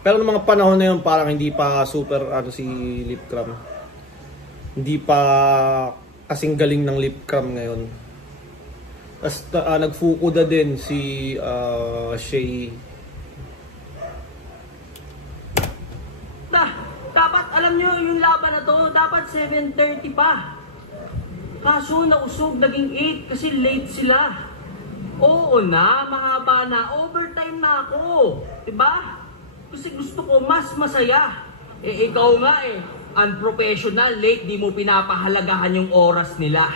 Pero ng mga panahon na yun, parang hindi pa super si Lipcram. Hindi pa kasing galing ng Lipcram ngayon. Tapos nagfukuda din si Shay. Dapat alam nyo yung laban na to, dapat 7:30 pa. Kaso nausog, naging 8 kasi late sila. Oo na, mahaba na, overtime na ako. Diba? Kasi gusto ko mas masaya. Eh ikaw nga unprofessional, late, di mo pinapahalagahan yung oras nila.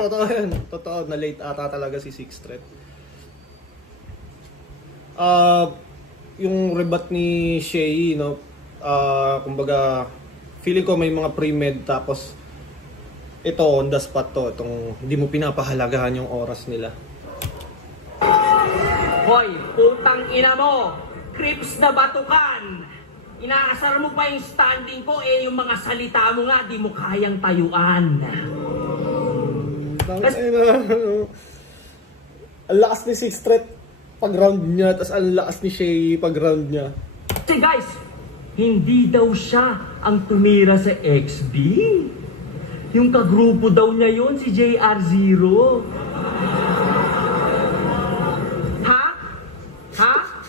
Totoo yun. Totoo na late ata talaga si Sixth Street. Yung rebat ni Shay, no? Kumbaga, feeling ko may mga pre-med tapos ito on the spot to. Itong hindi mo pinapahalagahan yung oras nila. Hoy, putang ina mo! Crips na batukan! Inaasar mo pa yung standing ko, yung mga salita mo nga, di mo kayang tayuan. Ang lakas ni Sixth Street pag round niya, tapos ang lakas ni Shay pag round niya. Kasi guys, hindi daw siya ang tumira sa XB. Yung kagrupo daw niya yun, si JR0.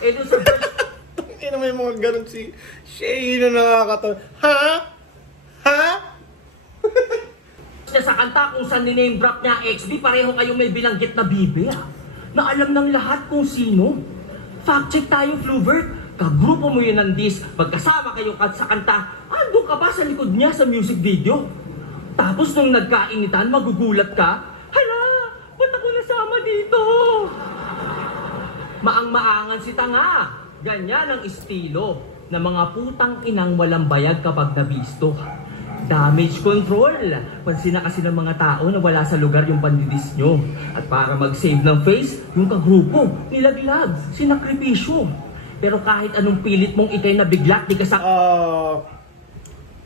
Doon sa first... May mga ganun si Shay na nakakatawa. Ha? Ha? sa kanta kung saan ni-name drop niya XB, pareho kayong may bilanggit na bibi na alam ng lahat kung sino. Fact check tayo, Fluvert. Kagrupo mo yun ng disc, magkasama kayo sa kanta, ando ka ba sa likod niya sa music video? Tapos nung nagkainitan, magugulat ka, hala, ba't ako nasama dito? Maang-maangan si tanga. Ganyan ang estilo ng mga putang inang walang bayag kapag nabisto. Damage control. Pansin na kasi ng mga tao na wala sa lugar yung pandidis nyo. At para mag-save ng face, yung kagrupo, nilaglag, sinakripisyo. Pero kahit anong pilit mong ikay na biglat, di ka sa...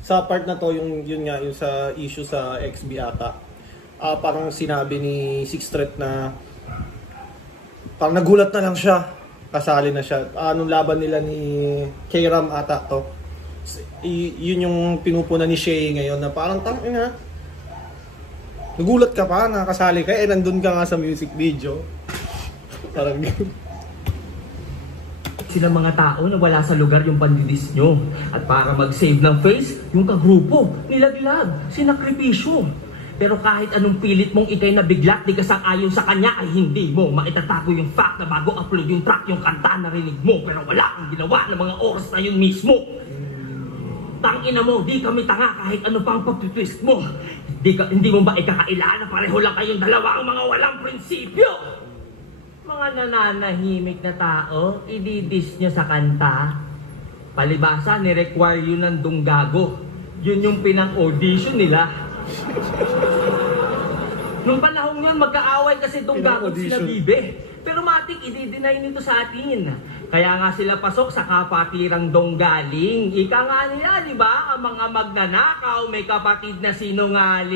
Sa part na to, yun nga, yung sa issue sa XB ata. Parang sinabi ni Sixth Street na parang nagulat na lang siya. Kasali na siya. Anong laban nila ni K-Ram ata to. Yun yung pinupuna ni Shay ngayon na parang tangina. Nagulat ka pa, nakasali ka, nandun ka nga sa music video. Parang sila mga tao na wala sa lugar yung pandidis nyo. At para mag-save ng face, yung kagrupo, nilaglag, sinakripisyo. Pero kahit anong pilit mong ikay na biglat, di ka sang-ayon sa kanya, ay hindi mo maitatago yung fact na bago upload yung track, yung kanta narinig mo, pero wala kang ginawa ng mga oras na yun mismo. Tangina mo, di kami tanga kahit ano pang pagtitwist mo. Hindi mo ba ikakailala? Pareho lang kayong dalawa ang mga walang prinsipyo. Mga nananahimik na tao, ididis nyo sa kanta. Palibasa, ni-require yun ng dunggago. Yun yung pinang-audition nila. Nung panahon yun, mag-aaway kasi dunggago sila Bibe. Pero matik, i-deny nito sa atin. Kaya nga sila pasok sa kapatirang donggaling. Ika nga nila, di ba? Ang mga magnanakaw, may kapatid na sinungaling.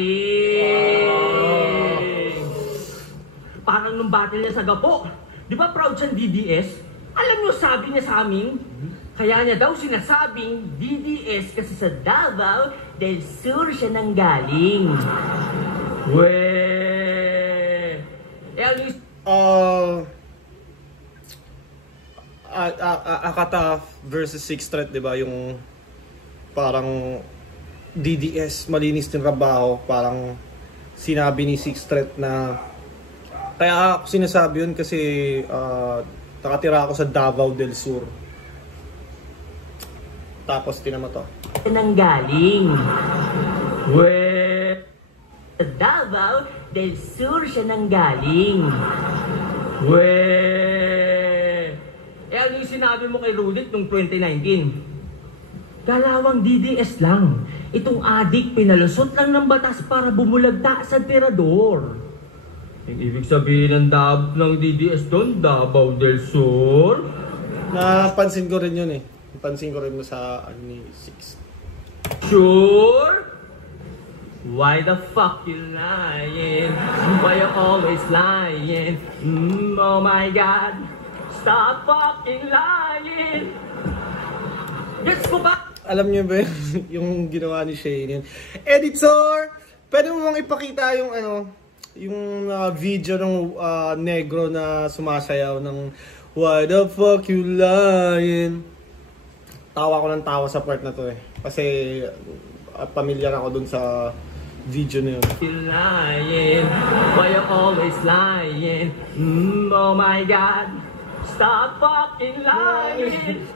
Parang nung battle niya sa Gapo. Di ba proud siyang DDS? Alam niyo, sabi niya sa amin, kaya niya daw sinasabing DDS kasi sa Davao dahil sur siya nang galing. Weh! Akata versus Six Threat, di ba? Yung parang DDS, malinis din trabaho. Parang sinabi ni Six Threat na kaya ako sinasabi yun kasi nakatira ako sa Davao del Sur. Tapos tinama to. Nang galing. Weh! Sa Davao del Sur siya nang galing. Weh! Ano yung sinabi mo kay Rudit nung 2019? Galawang DDS lang. Itong adik pinalusot lang ng batas para bumulagta sa tirador. Yung ibig sabihin ng DDS doon, Davao del Sur? Napansin ko rin yun eh. Napansin ko rin mo sa ni Six. Sure? Why the fuck you lying? Why you always lying? Oh my God, stop fucking lying! Yes ko ba? Alam niyo ba yung ginawa ni Shane yun? Editor! Pwede mo bang ipakita yung yung video ng negro na sumasayaw ng why the fuck you lying? Tawa ko ng tawa sa part na to eh. Kasi pamilyar ako dun sa video na yun. You're lying, why you always lying? Oh my God, stop fucking lying!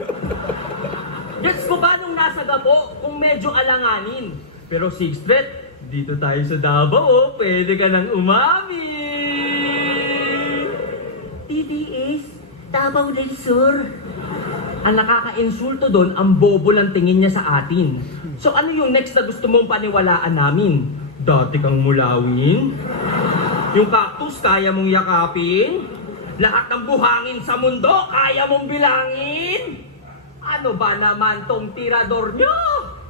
Gets ko ba nung nasa Gapo kung medyo alanganin? Pero Six Threat, dito tayo sa Davao, pwede ka nang umami! TDS, Davao del Sur. Ang nakaka-insulto doon, ang bobo lang tingin niya sa atin. So ano yung next na gusto mong paniwalaan namin? Dati kang mulawin? Yung cactus kaya mong yakapin? Lahat ng buhangin sa mundo kaya mong bilangin? Ano ba naman tong tirador nyo?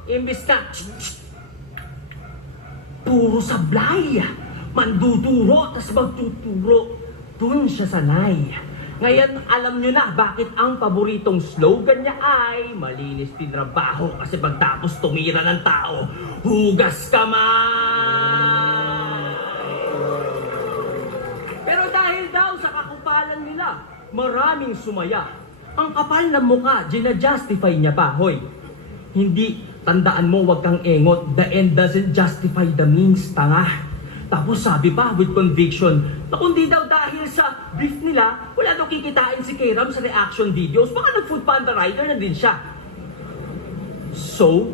Imbis na puro sablay, manduduro, tas magtuturo. Dun siya sanay. Ngayon, alam nyo na bakit ang paboritong slogan niya ay malinis din trabaho kasi pagtapos tumira ng tao, hugas kamay! Pero dahil daw sa kakupalan nila, maraming sumaya. Ang kapal ng mukha, ginajustify niya pa, hoy. Hindi, tandaan mo, wag kang engot. The end doesn't justify the means, tanga. Tapos sabi pa with conviction na kundi daw dahil sa beef nila, wala daw kikitain si K-Ram sa reaction videos. Baka nag-food panda rider na din siya. So,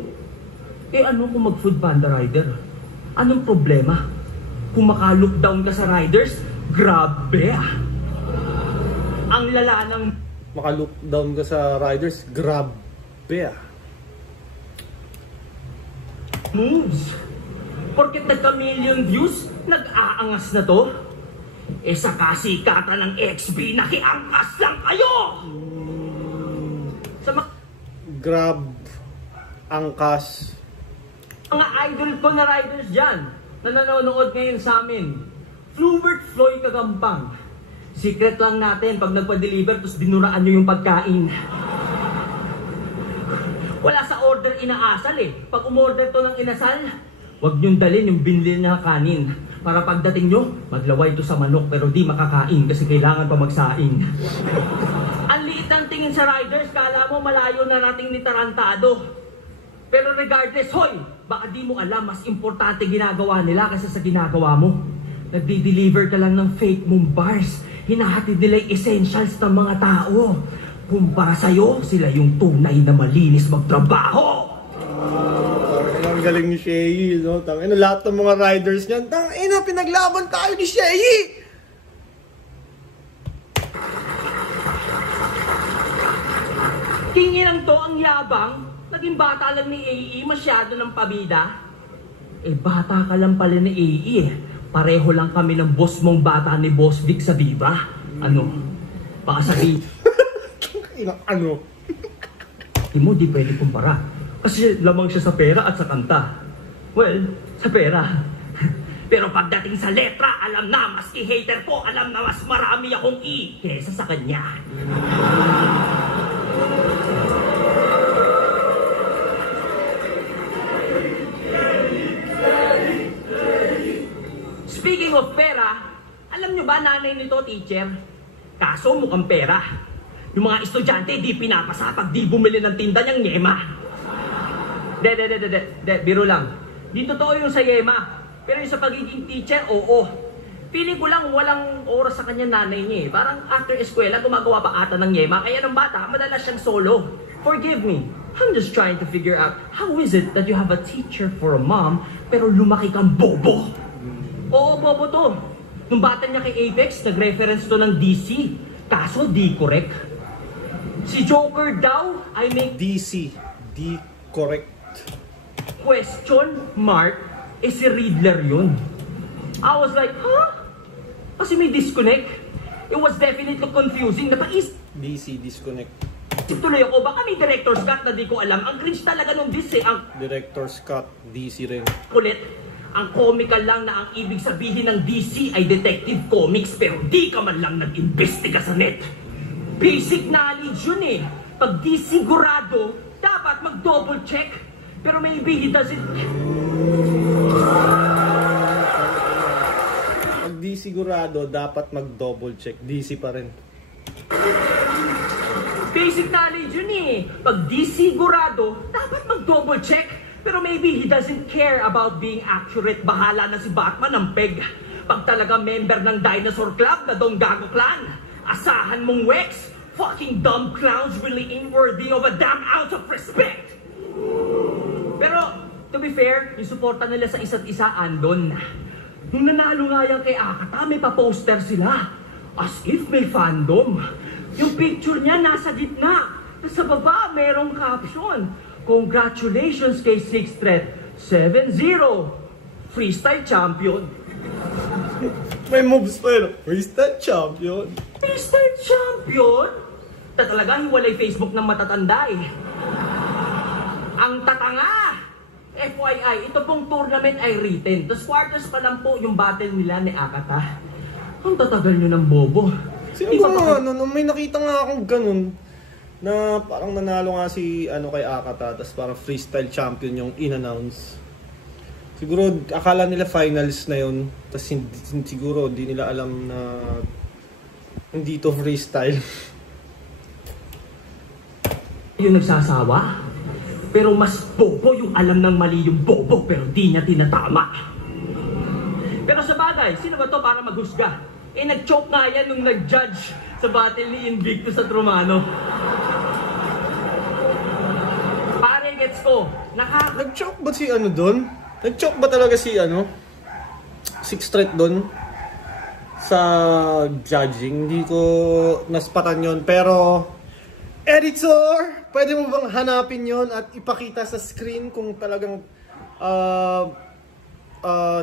ano kung mag-food panda rider? Anong problema? Kung maka-lookdown ka sa riders, grabe ah. Ang lala ng Maka-lookdown ka sa riders, grabe ah. moves. Porket nagka-million views, nag-aangas na to. Eh sa kasikatan ng XB, nakiangkas lang kayo! Sa Grab, angkas. mga idol ko na riders dyan, na nanonood ngayon sa amin. Flubert Floyd Kagampang. Secret lang natin, pag nagpa-deliver, tapos binuraan nyo yung pagkain. Wala sa order inaasal eh. Pag umorder to ng inasal, huwag nyong dalhin yung binili niya kanin. Para pagdating nyo, maglaway to sa manok pero di makakain kasi kailangan pa magsaing. Ang liit ng tingin sa riders, kala mo malayo na nating ni Tarantado. Pero regardless, hoy, baka di mo alam, mas importante ginagawa nila kasi sa ginagawa mo. Nagdi-deliver ka lang ng fake mong bars. Hinahatid nila yung essentials ng mga tao. Kumpara sa'yo, sila yung tunay na malinis magtrabaho. Ang galing ni Shay, no? Tangina, lahat ng mga riders niyan, tangina, pinaglaban tayo ni Shay! Kinginang to ang yabang. Naging bata lang ni AE, masyado ng pabida. Eh, bata ka lang pala ni AE eh. Pareho lang kami ng boss mong bata ni Boss Vic sa Viva. Ano? Baka sabihin, Ano? di pwede kumpara. Kasi lamang siya sa pera at sa kanta. Well, sa pera. Pero pagdating sa letra, alam na, maski hater ko, alam na mas marami akong E kesa sa kanya. Speaking of pera, alam nyo ba nanay nito, teacher? Kaso mukhang pera. Yung mga estudyante di pinapasa pag di bumili ng tinda niyang Yema. Biro lang. Di totoo yung sa Yema. Pero yung sa pagiging teacher, oo. Feeling ko lang walang oras sa kanya nanay niya eh. Parang after eskwela, gumagawa pa ata ng Yema. Kaya ng bata, madalas siyang solo. Forgive me. I'm just trying to figure out how is it that you have a teacher for a mom pero lumaki kang bobo? Oo, bobo to. Nung bata niya kay Apex, nag-reference to ng DC. Kaso di correct. Si Joker daw ay may DC. D correct. question mark. Eh si Riddler yun. I was like, huh? Kasi may disconnect. It was definitely confusing. Napaisip DC disconnect. tuloy ako. Baka may director's cut na di ko alam. Ang cringe talaga nung dis eh. Ang Director's cut. DC rin. kulit. Ang comical lang na ang ibig sabihin ng DC ay detective comics pero di ka man lang nag-imbestiga sa net. Basic knowledge yun eh. Pag di sigurado, dapat mag-double check. Pero maybe he doesn't... Pag di sigurado, dapat mag-double check. DC pa rin. Basic knowledge yun eh. Pag di sigurado, dapat mag-double check. Pero maybe he doesn't care about being accurate. Bahala na si Batman ng peg. Pag talaga member ng Dinosaur Club na Donggago Clan, asahan mong Wex, fucking dumb clowns really ain't worthy of a damn ounce of respect. Pero, to be fair, yung suporta nila sa isa't isa andon. Nung nanalo nga yan kay Akata, may pa-poster sila. As if may fandom. Yung picture niya nasa gitna. Sa baba, merong caption. Congratulations kay Sixth Threat 7-0 Freestyle Champion. May moves pa yun. Freestyle Champion. Freestyle Champion? Talaga hiwalay Facebook ng matatanda eh. Ang tatanga! FYI, ito pong tournament ay written. Tapos quarters pa lang po yung battle nila ni Akata. Ang tatagal nyo ng bobo. Sino ba may nakita nga akong ganun. Na parang nanalo nga si kay Akata, tapos parang freestyle champion yung in-announce. Siguro akala nila finals na yun, tapos siguro di nila alam na hindi to freestyle. Yung nagsasawa, pero mas bobo yung alam ng mali yung bobo pero di niya tinatama. Pero sa bagay, sino ba to para maghusga? Eh nag-choke nga yan nung nag-judge sa battle ni Invictus sa Trumano. Pare, gets ko. Nag-choke ba si doon? Nag-choke ba talaga si Sixth Threat doon? Sa judging. Hindi ko naspatan yon. Pero, editor! Pwede mo bang hanapin yon at ipakita sa screen kung talagang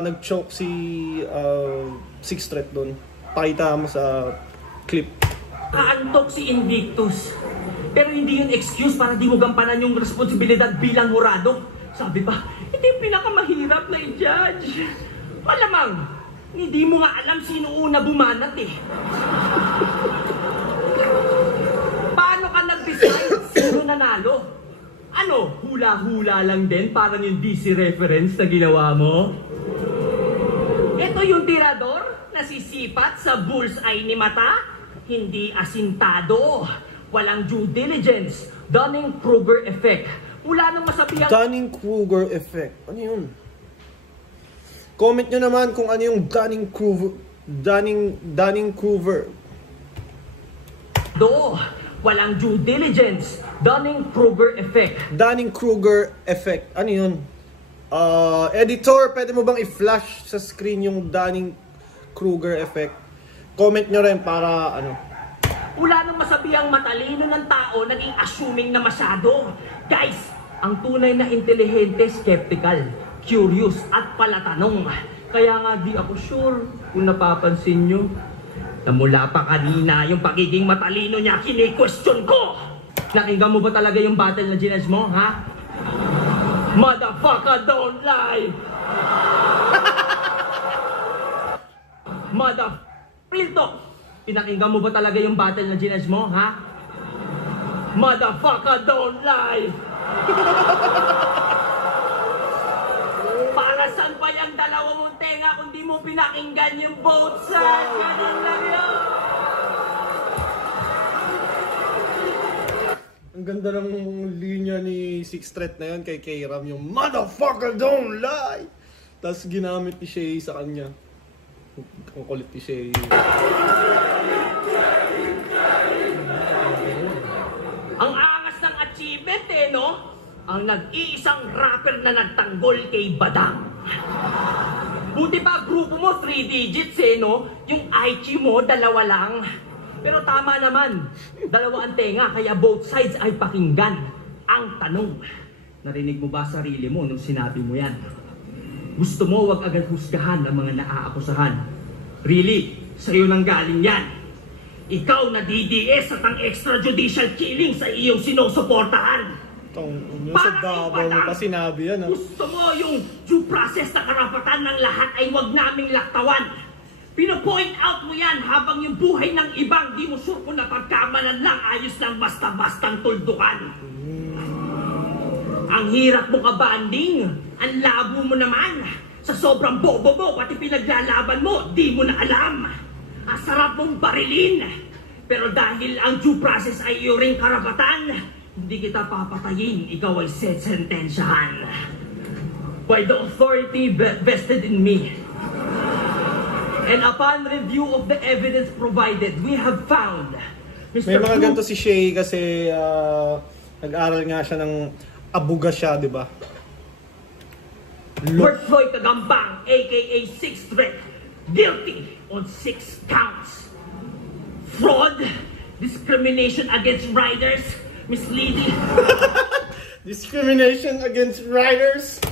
nag-choke si Sixth Threat doon? Pakita mo sa clip. Kaantok si Invictus. Pero hindi yun excuse para di mo gampanan yung responsibilidad bilang hurado. Sabi pa, ito yung pinakamahirap na i-judge. Malamang, hindi mo nga alam sino una bumanat eh. Paano ka nag-decide sino nanalo? Ano, hula-hula lang din parang yung DC reference na ginawa mo? Ito yung tirador na sisipat sa bullseye ni mata, hindi asintado. Walang due diligence. Dunning-Kruger effect. Mula nung masabihan... Dunning-Kruger effect. Ano yun? Comment nyo naman kung ano yung Dunning-Kruger... Dunning-Kruger. Walang due diligence. Dunning-Kruger effect. Dunning-Kruger effect. Ano yun? Editor, pwede mo bang i-flash sa screen yung Dunning-Kruger effect? Comment nyo rin para ano. Wala nang masabihang matalino ng tao, naging assuming na masyado. Guys, ang tunay na intelihente, skeptical, curious, at palatanong. Kaya nga di ako sure kung napapansin nyo. Na mula pa kanina, yung pagiging matalino niya, kini-question ko! Nakinggan mo ba talaga yung battle na gines mo, ha? Motherfucker, don't lie! Real talk! Pinakinggan mo ba talaga yung battle na gines mo, ha? Motherfucker, don't lie! Para saan pa yung dalawa mong tenga kung di mo pinakinggan yung both sides? Ganun lang yun! Ang ganda ng linya ni Six Threat na yun kay K-Ram, yung motherfucker don't lie! Tapos ginamit ni Shay sa kanya. Ang kulit ni Shay. Ang angas ng achievement no? Ang nag-iisang rapper na nagtanggol kay Badang. Buti pa grupo mo 3 digits no? Yung IQ mo 2 lang. Pero tama naman, 2 ang tenga kaya both sides ay pakinggan. Ang tanong, narinig mo ba sarili mo nung sinabi mo yan? Gusto mo wag agad husgahan ang mga naaakusahan. Really, sa'yo nang galing yan. Ikaw na DDS at ang extrajudicial killing sa iyong sinusuportahan. Yung sa Davao mo pa sinabi yan. Gusto mo yung due process na karapatan ng lahat ay wag naming laktawan. Pino-point out mo yan habang yung buhay ng ibang di mo sure kung napagkamalan lang ayos lang basta-bastang tuldukan. Ang hirap mo kabanding, ang labo mo naman. Sa sobrang bobo mo, pati pinaglalaban mo, di mo na alam. Ang sarap mong barilin. Pero dahil ang due process ay iyo ring karapatan, hindi kita papatayin, ikaw ay sentensyahan. By the authority vested in me. And upon review of the evidence provided, we have found May Mr. mga ganito si Shay kasi nag-aral nga siya ng abuga siya, di ba? Bert Floyd Kagampang, aka Six Threat, guilty on 6 counts. Fraud, discrimination against riders, misleading. Discrimination against riders.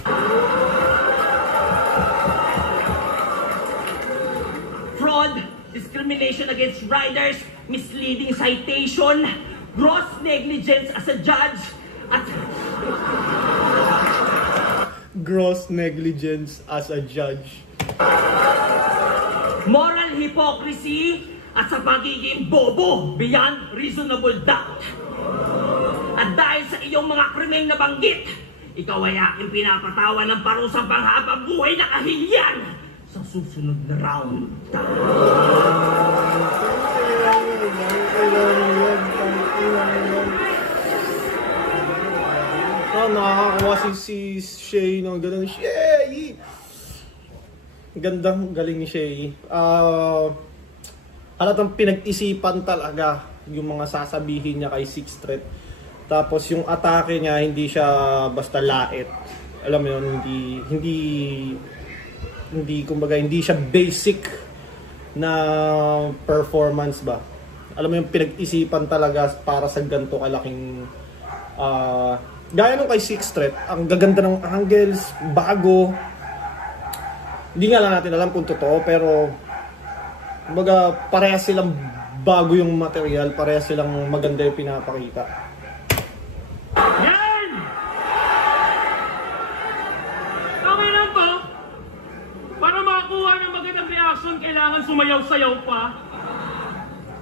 Fraud, discrimination against riders, misleading citation, gross negligence as a judge, at Gross negligence as a judge. moral hypocrisy at sa pagiging bobo beyond reasonable doubt. At dahil sa iyong mga krimeng nabanggit, ikaw ay aking pinapatawan ng parusang panghabang buhay na kahihiyan sa susunod na round. Nakakakuha si Shay ng gano'n. Shay! Gandang galing ni Shay. Halatang pinag-isipan talaga yung mga sasabihin niya kay Six Threat. Tapos yung atake niya, hindi siya basta lait. Alam mo yun, kumbaga, hindi siya basic na performance ba. Alam mo yung pinag-isipan talaga para sa ganito kalaking gaya nung kay Six Threat, ang gaganda ng angles, bago. Hindi nga lang natin alam kung totoo, pero kumbaga parehas silang bago yung material, parehas silang maganda yung pinapakita. Yan! Okay lang to. Para makakuha ng magandang reaction, kailangan sumayaw-sayaw pa.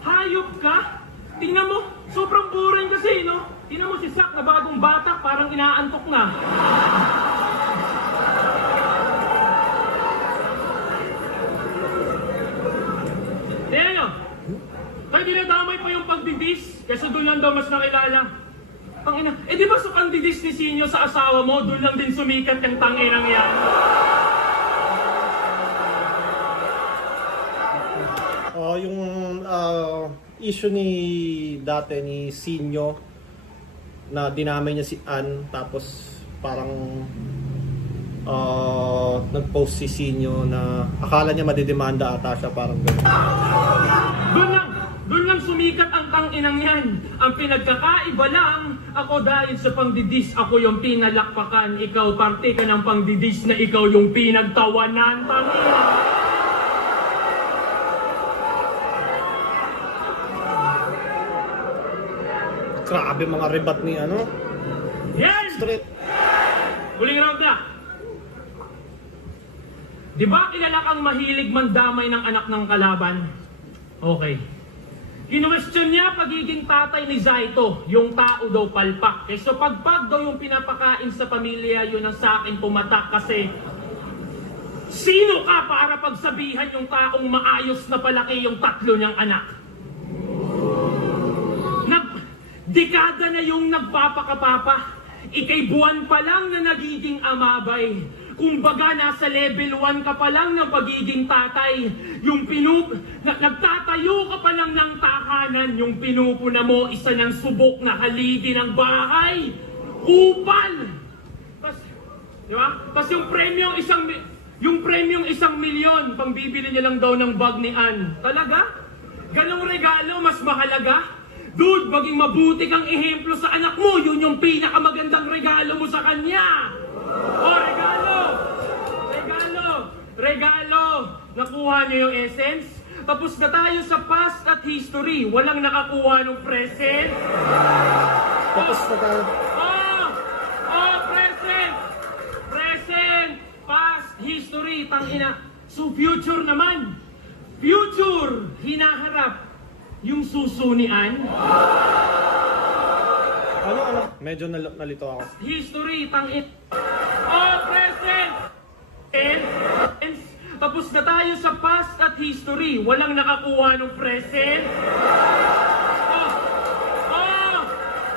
Hayop ka? Tingnan mo, sobrang boring kasi, no? Tingnan mo si Zack na bagong bata, parang inaantok na. Tingnan nyo, kaya dinadamay pa yung pagdidis, kaysa doon lang daw mas nakilala. Tangina, di ba sa pagdidis ni Sinyo sa asawa mo, doon lang din sumikat yung tanginang yan? Yung issue dati ni Sinyo na dinamay niya si Ann, tapos parang nag-post si Sinyo na akala niya madidemanda ata siya, parang gano'n. Doon lang sumikat ang tanginang yan. Ang pinagkakaiba lang, ako dahil sa pangdidis, ako yung pinalakpakan. Ikaw, parte ka ng pangdidis na ikaw yung pinagtawanan. Tangina! Grabe mga rebat ni ano. Yan! Straight. Huling round na. Di ba kilala kang mahilig mandamay ng anak ng kalaban? Okay. Kinuwestiyon niya pagiging tatay ni Zaito, yung tao daw palpak. Eh, so pagpag daw yung pinapakain sa pamilya, yun ang sa akin pumatak kasi sino ka para pagsabihan yung taong maayos na palaki yung tatlo niyang anak? Dekada na yung nagpapakapapa. Ikay buwan pa lang na nagiging amabay. Kumbaga nasa level 1 ka pa lang ng pagiging tatay. Yung nagtatayo ka pa lang ng tahanan. Yung pinupuna mo isa ng subok na haligi ng bahay. Kupal! Di ba? Tapos yung premyong 1 milyon, pangbibili niya lang daw ng bag ni Ann. Talaga? Ganong regalo mas mahalaga? Dude, maging mabuti kang ehemplo sa anak mo. Yun yung pinakamagandang regalo mo sa kanya. Oh, regalo! Regalo! Regalo! Nakuha niyo yung essence? Tapos na tayo sa past at history. Walang nakakuha ng present. Tapos na tayo. Oh, present! Present! Past, history, tangina. So future naman. Future, hinaharap. Yung susunian. Ano? Medyo nalito ako. History, tangin. Oh, present! Tapos na tayo sa past at history. Walang nakakuha ng present.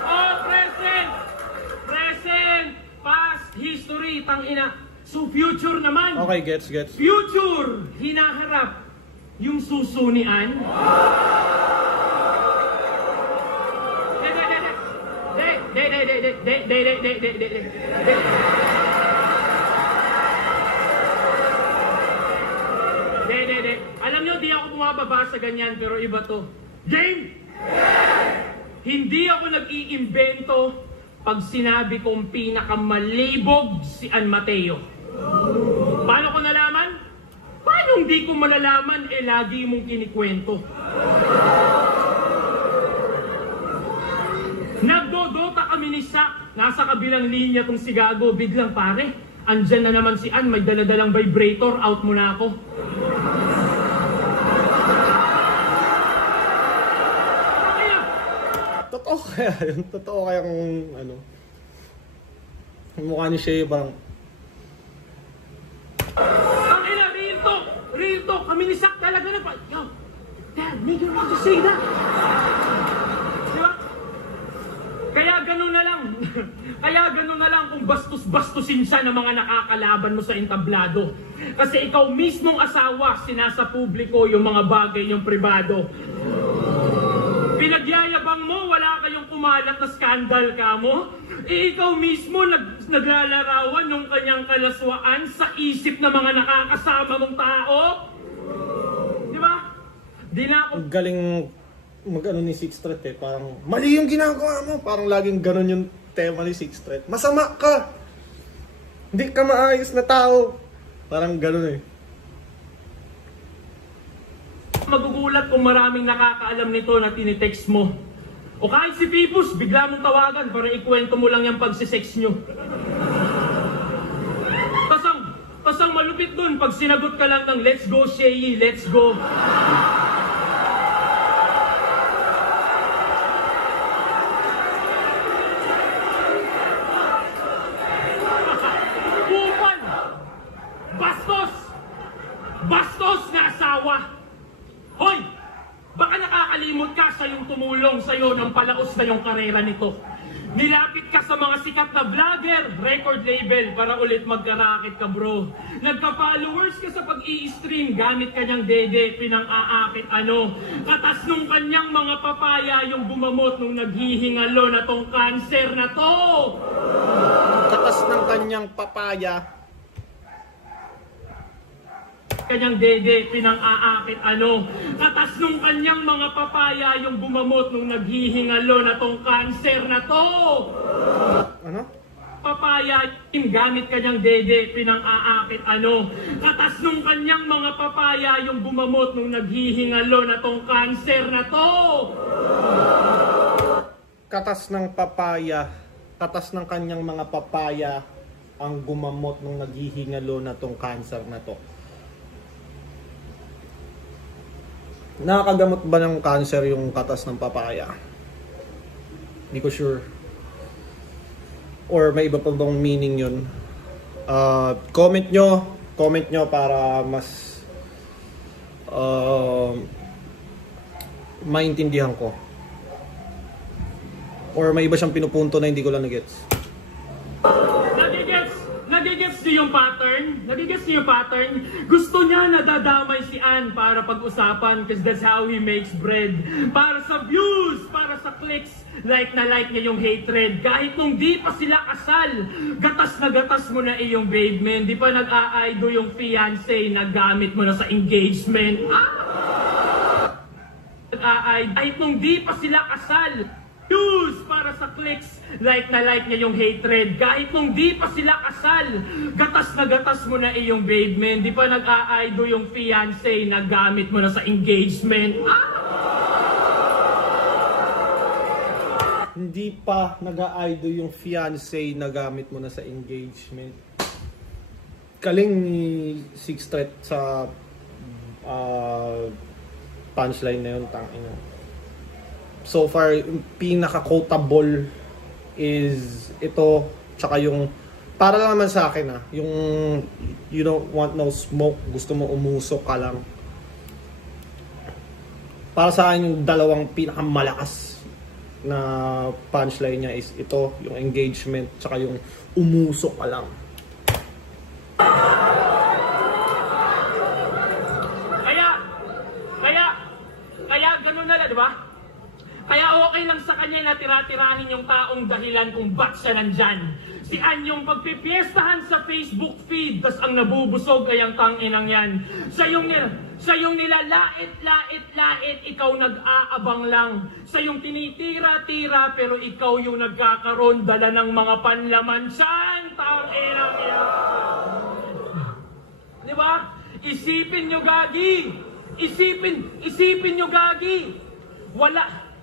Oh, present! Present! Past, history, tangina. So future naman. Okay, gets. Future, hinaharap. Yung susunian. Alam nyo, di ako bumababa sa ganyan, pero iba to. Game! Hindi ako nag-iimbento pag sinabi kong pinakamalibog si Ann Mateo. Paano ko nalaman? Paano hindi ko malalaman, lagi mong kinikwento? Nagdodota kami ni Shaq. Nasa kabilang linya tong si Gago. Biglang pare, andyan na naman si Ann. May daladalang vibrator. Out mo na ako. Totoo kaya yun? Totoo kayang ano? Mukha ni Shea bang... Real talk. Kami ni Shaq talaga na pa. Yo, Dad, make you want to say that? Diba? Kaya ganun na lang kung bastos-bastusin siya ng mga nakakalaban mo sa entablado. Kasi ikaw mismong asawa, sinasa publiko yung mga bagay yung pribado. Pinagyayabang mo, wala kayong kumalat na skandal ka mo. Ikaw mismo naglalarawan ng kanyang kalaswaan sa isip ng mga nakakasama mong tao. Di ba? Di na ako... Galing mag-ano ni Sixth Threat eh. Parang mali yung ginagawa mo. Parang laging ganun yung tema ni Sixth Threat. Masama ka! Hindi ka maayos na tao. Parang ganun eh. Magugulat kung maraming nakakaalam nito na tinitext mo. O kahit si Pipus, bigla mong tawagan para ikwento mo lang yung pagsisex nyo. Pasang malupit dun pag sinagot ka lang ng let's go, Shea, let's go. Kupal! Bastos na asawa! Hoy! Baka nakakalimot ka sa yung tumulong sa'yo ng palaos na yung karera nito. Nilapit ka sa mga sikat na vlogger, record label para ulit magkarakit ka bro. Nagka-followers ka sa pag-i-stream, gamit kanyang dede, pinang-aakit ano. Katas nung kanyang mga papaya yung bumamot nung naghihingalo na tong cancer na to. Katas ng kanyang papaya. kanyang dede, pinang-aakit katas nung kanyang mga papaya yung gumamot nung naghihingalo na tong cancer na to. Ano? Papaya, gamit kanyang dede, pinang-aakit katas nung kanyang mga papaya yung gumamot nung naghihingalo na tong cancer na to. Katas ng papaya, katas ng kanyang mga papaya ang gumamot nung naghihingalo na tong cancer na to. Nakakagamot ba ng cancer yung katas ng papaya? Hindi ko sure. Or may iba pa bang meaning yun? Comment nyo para mas maintindihan ko. Or may iba siyang pinupunto na hindi ko lang na-gets. Nagigets niyo yung pattern? Nagigets niyo yung pattern? Gusto niya nadadamay si Ann para pag-usapan because that's how he makes bread. Para sa views, para sa clicks, like na like niya yung hatred. Kahit nung di pa sila kasal, gatas na gatas mo na iyong babe man. Di pa nag-a-aido yung fiancé, nagamit mo na sa engagement. Kahit nung di pa sila kasal, views para sa clicks, like na like niya yung hatred. Kahit nung di pa sila kasal, gatas na gatas mo na iyong babe man. Di pa nag-a-aido yung fiancé, nagamit mo na sa engagement. Hindi pa nag-a-aido yung fiancé, nagamit mo na sa engagement. Galing ni Six Threat sa punchline na yun, tangina. So far, yung pinaka-quotable is ito, tsaka yung, para lang naman sa akin yung you don't want no smoke, gusto mo umusok ka lang. Para sa akin, yung dalawang pinakamalakas na punchline niya is ito, yung engagement, tsaka yung umusok ka lang. Kaya ganun na lang, di ba? Kaya okay lang sa kanya na tira-tirahin yung taong dahilan kung ba't siya nandyan. Si Ann yung pagpipiestahan sa Facebook feed, tas ang nabubusog ay ang tanginang yan. Sa yung nilalait-lait-lait, ikaw nag-aabang lang. Sa yung tinitira-tira, pero ikaw yung nagkakaroon, dala ng mga panlaman siyan, tanginang yan. Di ba? Isipin nyo, gagi. Isipin nyo, gagi.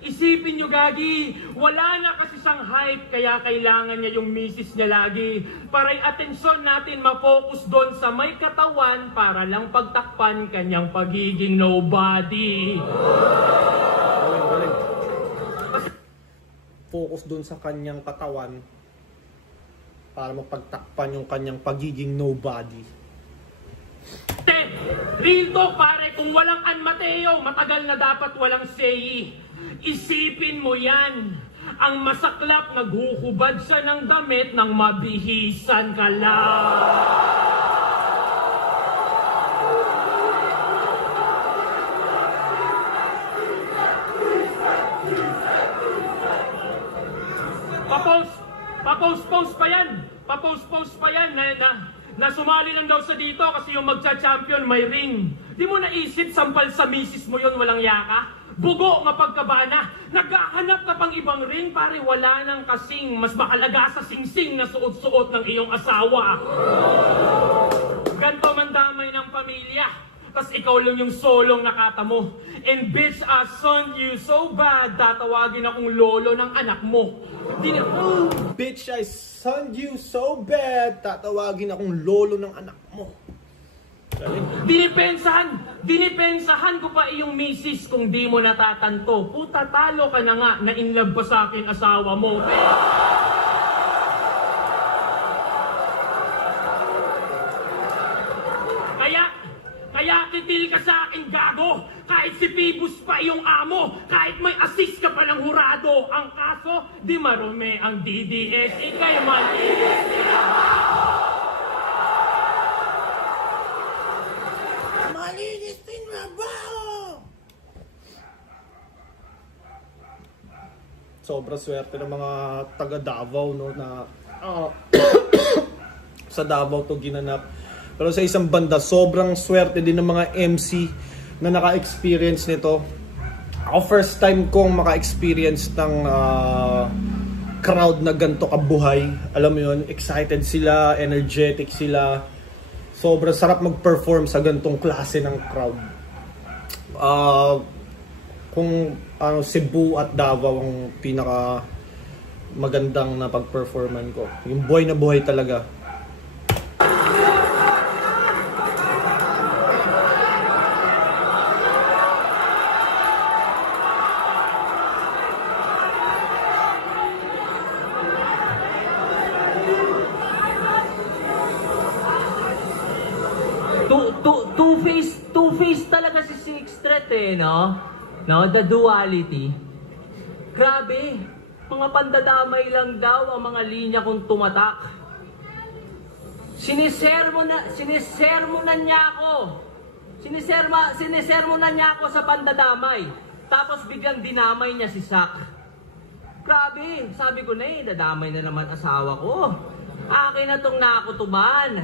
Isipin nyo, gagi, wala na kasi siyang hype, kaya kailangan niya yung misis niya lagi. Para yung atensyon natin ma-focus doon sa may katawan para lang pagtakpan kanyang pagiging nobody. Galing. Focus doon sa kanyang katawan para mapagtakpan yung kanyang pagiging nobody. Real talk, pare, kung walang Ann Mateo, matagal na dapat walang Sei. Isipin mo yan. Ang masaklap, naghuhubad siya ng damit nang mabihisan ka lang. Papost pa yan na sumali lang daw sa dito kasi yung magcha-champion may ring. Di mo naisip sampal sa misis mo yun, walang yaka? Bugo nga pagkabana, naghahanap ka pang ibang ring, pare, wala nang kasing mas makalaga sa singsing na suot-suot ng iyong asawa. Ganto mandamay ng pamilya, tas ikaw lang yung solong nakatamo. And bitch, I son you so bad, tatawagin akong lolo ng anak mo. Bitch, I son you so bad, tatawagin akong lolo ng anak mo. Dinipensahan ko pa iyong misis kung di mo natatanto. Puta, talo ka na nga, na in love pa sa akin asawa mo. Kaya titil ka sa akin, gago. Kahit si Phoebus pa iyong amo, kahit may assist ka pa ng hurado. Ang kaso, di marumi ang DDS, ikay malinis tinabaho. Malinis tinabaho! Sobrang swerte ng mga taga Davao, no, na sa Davao to ginanap. Pero sa isang banda, sobrang swerte din ng mga MC na naka-experience nito. Ako first time kong maka-experience ng crowd na ganito kabuhay. Alam mo yun, excited sila, energetic sila. Sobrang sarap mag-perform sa ganitong klase ng crowd. Kung Cebu at Davao ang pinaka magandang na pag-performan ko. Yung buhay na buhay talaga. Two-face talaga si Sixth Threat no? No, the duality. Grabe, mga pandadamay lang daw ang mga linya kong tumatak. Sinisermonan niya ako. Sinisermonan niya ako sa pandadamay. Tapos biglang dinamay niya si Sak. Grabe, sabi ko na dadamay na naman asawa ko. Akin na tong nakutuban.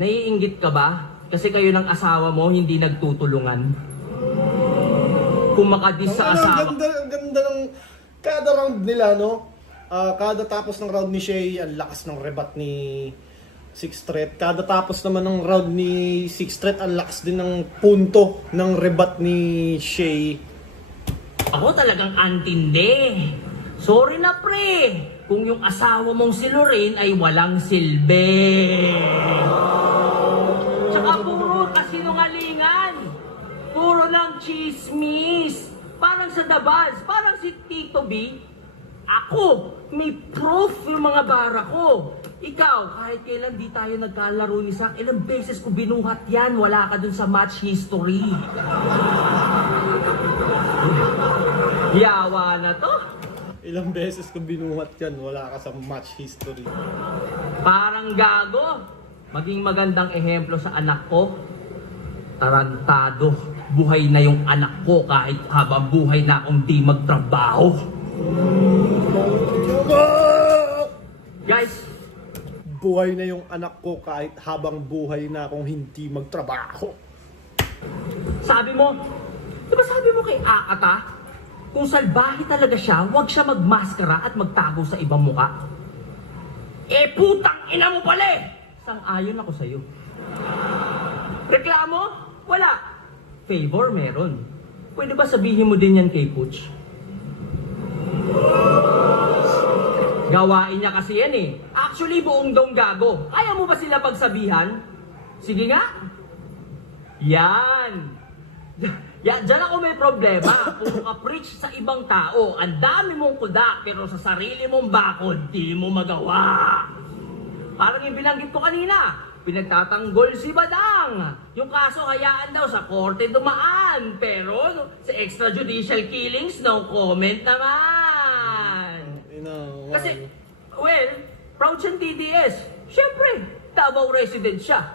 Naiinggit ka ba? Kasi kayo ng asawa mo hindi nagtutulungan. Kung makadis sa asawa. Ang ganda ng kada round nila, no? Kada tapos ng round ni Shay, ang lakas ng rebat ni Sixth Threat. Kada tapos naman ng round ni Sixth Threat, ang lakas din ng punto ng rebat ni Shay. Ako talagang antindi. Sorry na pre, kung yung asawa mong si Lorraine ay walang silbi. Tsaka puro kasinungalingan. Puro lang chismis. Parang sa The Buzz, parang si Tito B. Ako, may proof yung mga bara ko. Ikaw, kahit kailan di tayo nagkalaro ni Sak, ilang beses ko binuhat yan, wala ka dun sa match history. Yawa na to. Ilang beses ko binuhat yan, wala ka sa match history. Parang gago. Maging magandang ehemplo sa anak ko. Tarantado. Buhay na yung anak ko kahit habang buhay na akong di magtrabaho. Guys, buhay na yung anak ko kahit habang buhay na akong hindi magtrabaho. sabi mo, di ba sabi mo kay Akata, kung salbahe talaga siya, huwag siya magmaskara at magtago sa ibang muka. Eh putang ina mo pala eh! Sang-ayon ako sa'yo. Reklamo? Wala. Favor meron. Pwede ba sabihin mo din yan kay Pooch? Gawain niya kasi yan eh. Actually, buong dong gago. Ayaw mo ba sila pagsabihan? Sige nga. Yan. Diyan ako may problema. Kung ka-preach sa ibang tao, ang dami mong kuda, pero sa sarili mong bakod, di mo magawa. Parang yung binanggit ko kanina, pinagtatanggol si Badang. Yung kaso hayaan daw sa korte dumaan. Pero sa extrajudicial killings, no comment naman. Kasi, well, proud siyang TDS. Siyempre, Davao resident siya.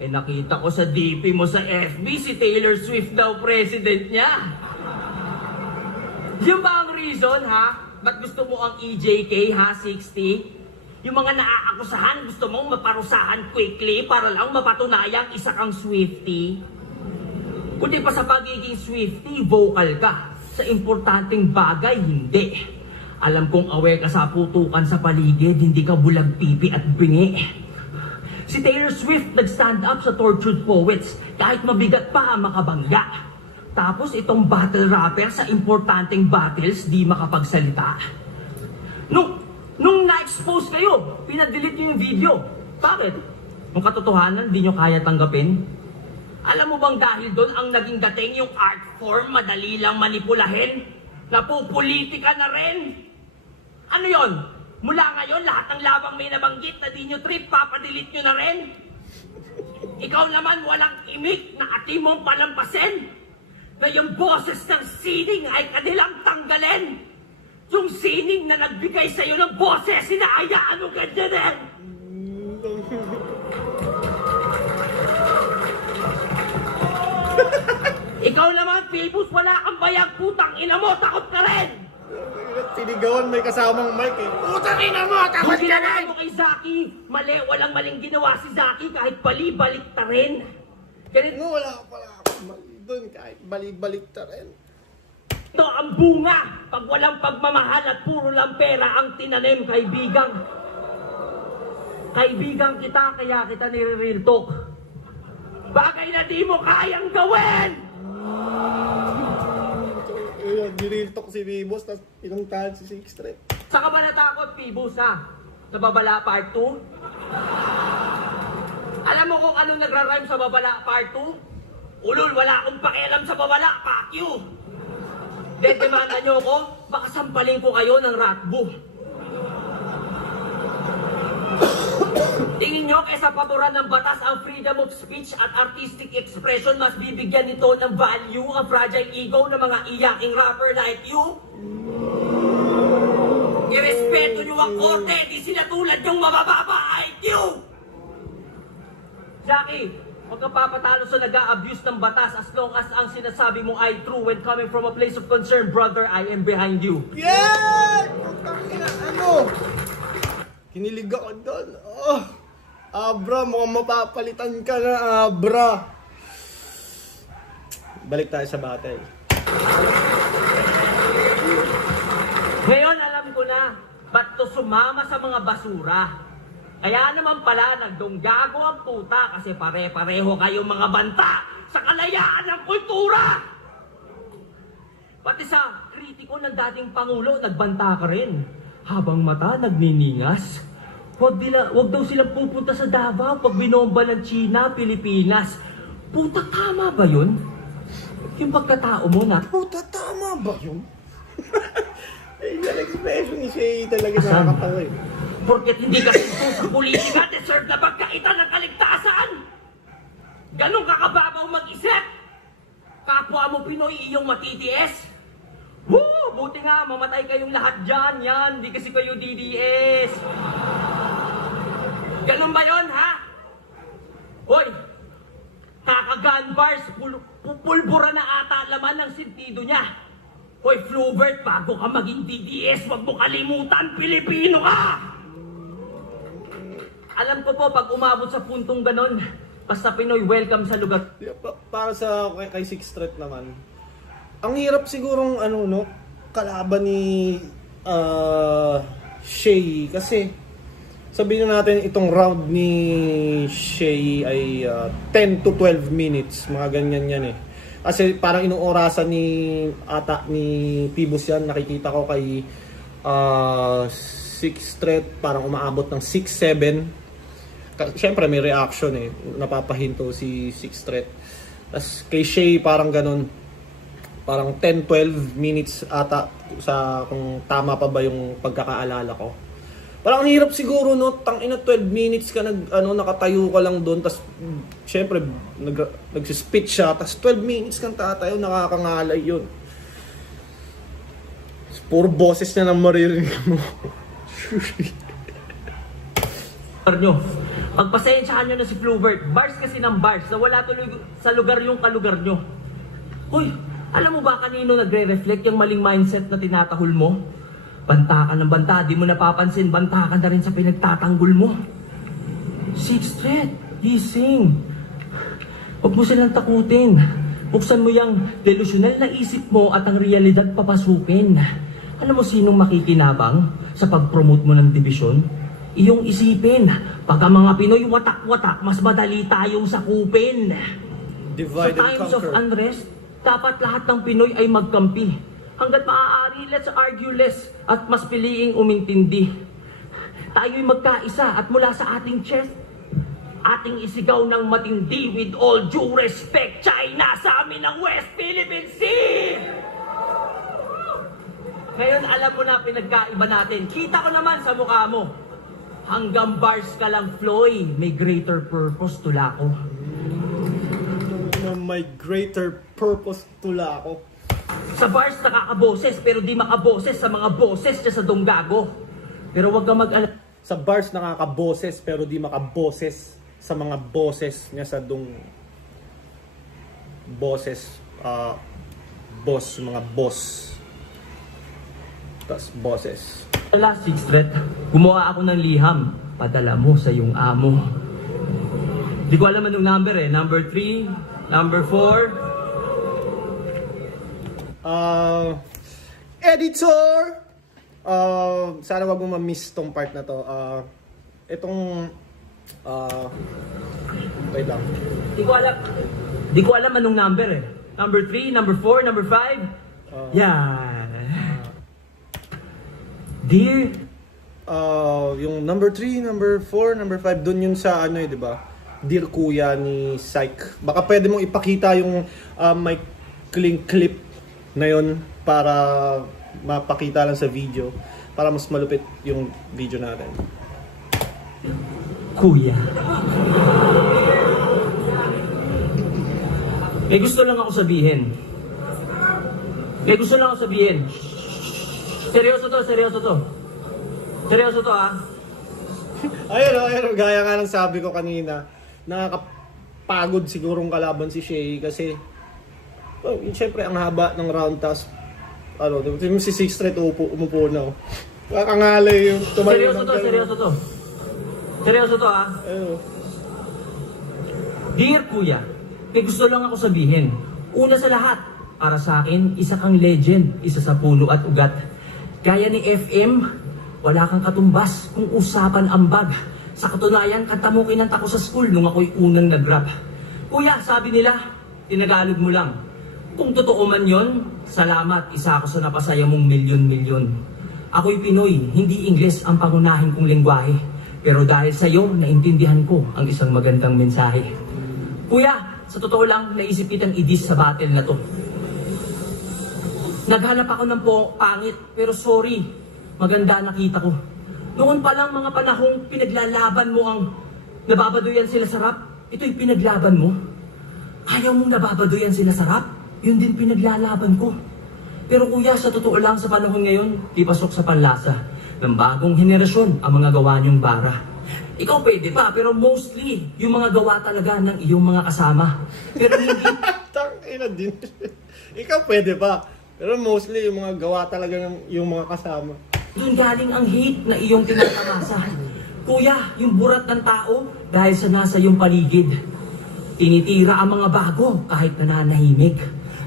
Eh nakita ko sa DP mo sa FB, si Taylor Swift daw president niya. Yung ba ang reason ha? Ba't gusto mo ang EJK ha, 60? Yung mga naaakusahan, gusto mong maparusahan quickly para lang mapatunayang isa kang Swiftie? Kundi pa sa pagiging Swiftie, vocal ka. Sa importanteng bagay, hindi. Alam kong aware ka sa putukan sa paligid, hindi ka bulag pipi at bingi. Si Taylor Swift nag-stand up sa Tortured Poets kahit mabigat pa ang makabangga. Tapos itong battle rapper sa importanteng battles di makapagsalita. Nung na-expose kayo, pinadelete nyo yung video. Bakit? Nung katotohanan, di nyo kaya tanggapin? Alam mo bang dahil doon ang naging dating yung art form madali lang manipulahin? Napupolitika na rin? Ano yon? Mula ngayon, lahat ng labang may nabanggit na di nyo trip, papadelete nyo na rin? Ikaw naman walang imik na ati mong palampasin? Na yung boses ng sining ay kanilang tanggalin? Yung sining na nagbigay sa'yo ng boses, sinahayaan mo ganyan din? Ikaw naman, Phoebus, wala kang bayag, putang ina mo, takot ka rin! Sinigawan may kasamang mic eh. Putangin na mo! Tapos Kung ka ginawa na! mo kay Zaki, mali, walang maling ginawa si Zaki kahit bali-balik ta rin. Ganito No, wala pala mali doon kahit balik ta rin. ang bunga pag walang pagmamahal at puro lang pera ang tinanim, kaibigan. Kaibigan kita, kaya kita nire-real talk. Bagay na di mo kayang gawin! Dinil talk si Bibos, tapos pinungtahan si Six Threat. Saan ka ba natakot, Pibus, ha? Sa Babala Part 2? Alam mo kung anong nagra-rhyme sa Babala Part 2? Ulul, wala akong pakialam sa Babala, fuck you! Dedemanda nyo ako, baka sampalin ko kayo ng ratbo. Tingin nyo, kaysa paboran ng batas ang freedom of speech at artistic expression, mas bibigyan nito ng value ang fragile ego ng mga iyaking rapper like you? Irespeto nyo ang korte, di sila tulad yung mabababa IQ! Jackie, huwag kang papatalo sa nag-a-abuse ng batas as long as ang sinasabi mo ay true when coming from a place of concern. Brother, I am behind you. Yeah! Ano? Kinilig ako doon. Oh! Abra, mukhang mapapalitan ka na, Abra. Balik tayo sa battle. Ngayon alam ko na, ba't to sumama sa mga basura? Kaya naman pala nagdunggago ang puta kasi pare-pareho kayong mga banta sa kalayaan ng kultura! Pati sa kritiko ng dating Pangulo, nagbanta ka rin. Habang mata nagniningas. Wag daw silang pupunta sa Davao pag binomba ng China, Pilipinas. Puta, tama ba yun? Yung pagkatao mo na... Puta, tama ba yun? Yung expression ni Shay talaga nakakatawa eh. Porket hindi ka sinto sa politika, deserve na pagkaitan ng kaligtasan! Ganun ka kababaw mag-isip! Kapwa mo Pinoy iyong matitiis! Woo! Buti nga, mamatay kayong lahat dyan, yan! Di kasi kayo DDS! Ganun ba yun, ha? Hoy! Kaka-gun bars, pupulbura na ata laman ng sentido niya! Hoy, Flubert, bago ka maging DDS, wag mo kalimutan, Pilipino ka! Alam ko po, pag umabot sa puntong ganon, basta Pinoy, welcome sa lugar. Para sa kay Six Threat naman, ang hirap sigurong kalaban ni Shay kasi sabihin na natin itong round ni Shay ay 10 to 12 minutes, mga ganyan yan eh. Kasi parang inuorasan ni Pibos yan, nakikita ko kay Six Threat parang umaabot ng 6-7. Siyempre may reaction eh, napapahinto si Six Threat. Tapos kay Shay parang ganun, parang 10-12 minutes ata sa kung tama pa ba yung pagkakaalala ko. Parang ang hirap siguro tangina 12 minutes ka nakatayo ka lang doon, tapos syempre nagsispit siya, tapos 12 minutes kang tatayo, nakakangalay yun. Puro boses na lang maririnig mo. nyo. Pagpasensyahan nyo na si Flubert. Bars kasi ng bars na wala tuloy sa lugar yung kalugar nyo. Hoy, alam mo ba kanino nagre-reflect yung maling mindset na tinatahol mo? Banta ka ng banta, di mo napapansin, banta ka na rin sa pinagtatanggol mo. Six Threat, gising. Huwag mo silang takutin. Buksan mo yung delusional na isip mo at ang realidad papasukin. Alam mo sinong makikinabang sa pag-promote mo ng dibisyon? Iyong isipin, pagka mga Pinoy watak-watak, mas madali tayong sakupin. Divide Sa times of unrest, dapat lahat ng Pinoy ay magkampi. Hanggat maaari, let's argue less at mas piliing umintindi. Tayo'y magkaisa at mula sa ating chest, ating isigaw ng matindi with all due respect, China sa amin ng West Philippine Sea! Ngayon alam mo na pinagkaiba natin. Kita ko naman sa mukha mo. Hanggang bars ka lang, Floy. May greater purpose, tula ko. May greater purpose, tula ko. Sa bars nakakaboses, pero di makaboses sa mga boses dyan sa dunggago. Pero wag ka mag-alala. Sa bars nakakaboses, pero di makaboses sa mga boses niya sa boses, boss, mga boss. tas boses. Last Sixth Threat, gumawa ako ng liham. Padala mo sa iyong amo. Di ko alam anong number eh. Number 3, number 4. Editor! Sana wag mo ma-miss tong part na to. Wait lang. Di ko alam anong number eh. Number 3, number 4, number 5. Yan. Dear. Yung number 3, number 4, number 5, dun yun sa ano eh, di ba? Dear Kuya ni Psych. Baka pwede mong ipakita yung may clip na yun para mapakita lang sa video. Para mas malupit yung video natin. Kuya. May gusto lang ako sabihin. Seryoso to. Seryoso to ha. Ayun, gaya nga ng sabi ko kanina, nakakapagod sigurong kalaban si Shay kasi siyempre ang haba ng round, tas si Sixth Threat umupo na. Kakangalay yung tumayo ng Seryoso to ha. Dear Kuya, may gusto lang ako sabihin. Una sa lahat, para sa akin, isa kang legend, isa sa puno at ugat. Gaya ni FM, wala kang katumbas kung usapan ambag. Sa katunayan, kanta mo kinanta ko sa school nung ako'y unang nag-rap. Kuya, sabi nila, tinagalog mo lang. Kung totoo man yon, salamat, isa ako sa napasaya mong milyon-milyon. Ako'y Pinoy, hindi Ingles ang pangunahin kong lengguwahe. Pero dahil sa'yo, naintindihan ko ang isang magandang mensahe. Kuya, sa totoo lang, naisip kitang i-diss sa battle na to. Naghanap ako ng pangit, pero sorry, maganda nakita ko. Noon pa lang mga panahong pinaglalaban mo ang nababadoyan sila sa rap, ito'y pinaglaban mo. Ayaw mong nababadoyan sila sa rap, yun din pinaglalaban ko. Pero kuya, sa totoo lang sa panahon ngayon, di pasok sa panlasa ng bagong henerasyon ang mga gawa niyong bara. Ikaw pwede pa, pero mostly, yung mga gawa talaga ng iyong mga kasama. Pero hindi... Tangina din. Ikaw pwede pa, pero mostly yung mga gawa talaga ng yung mga kasama. Doon galing ang hate na iyong tinatamasa. Kuya, yung burat ng tao dahil sa nasa iyong paligid. Tinitira ang mga bago kahit nananahimik.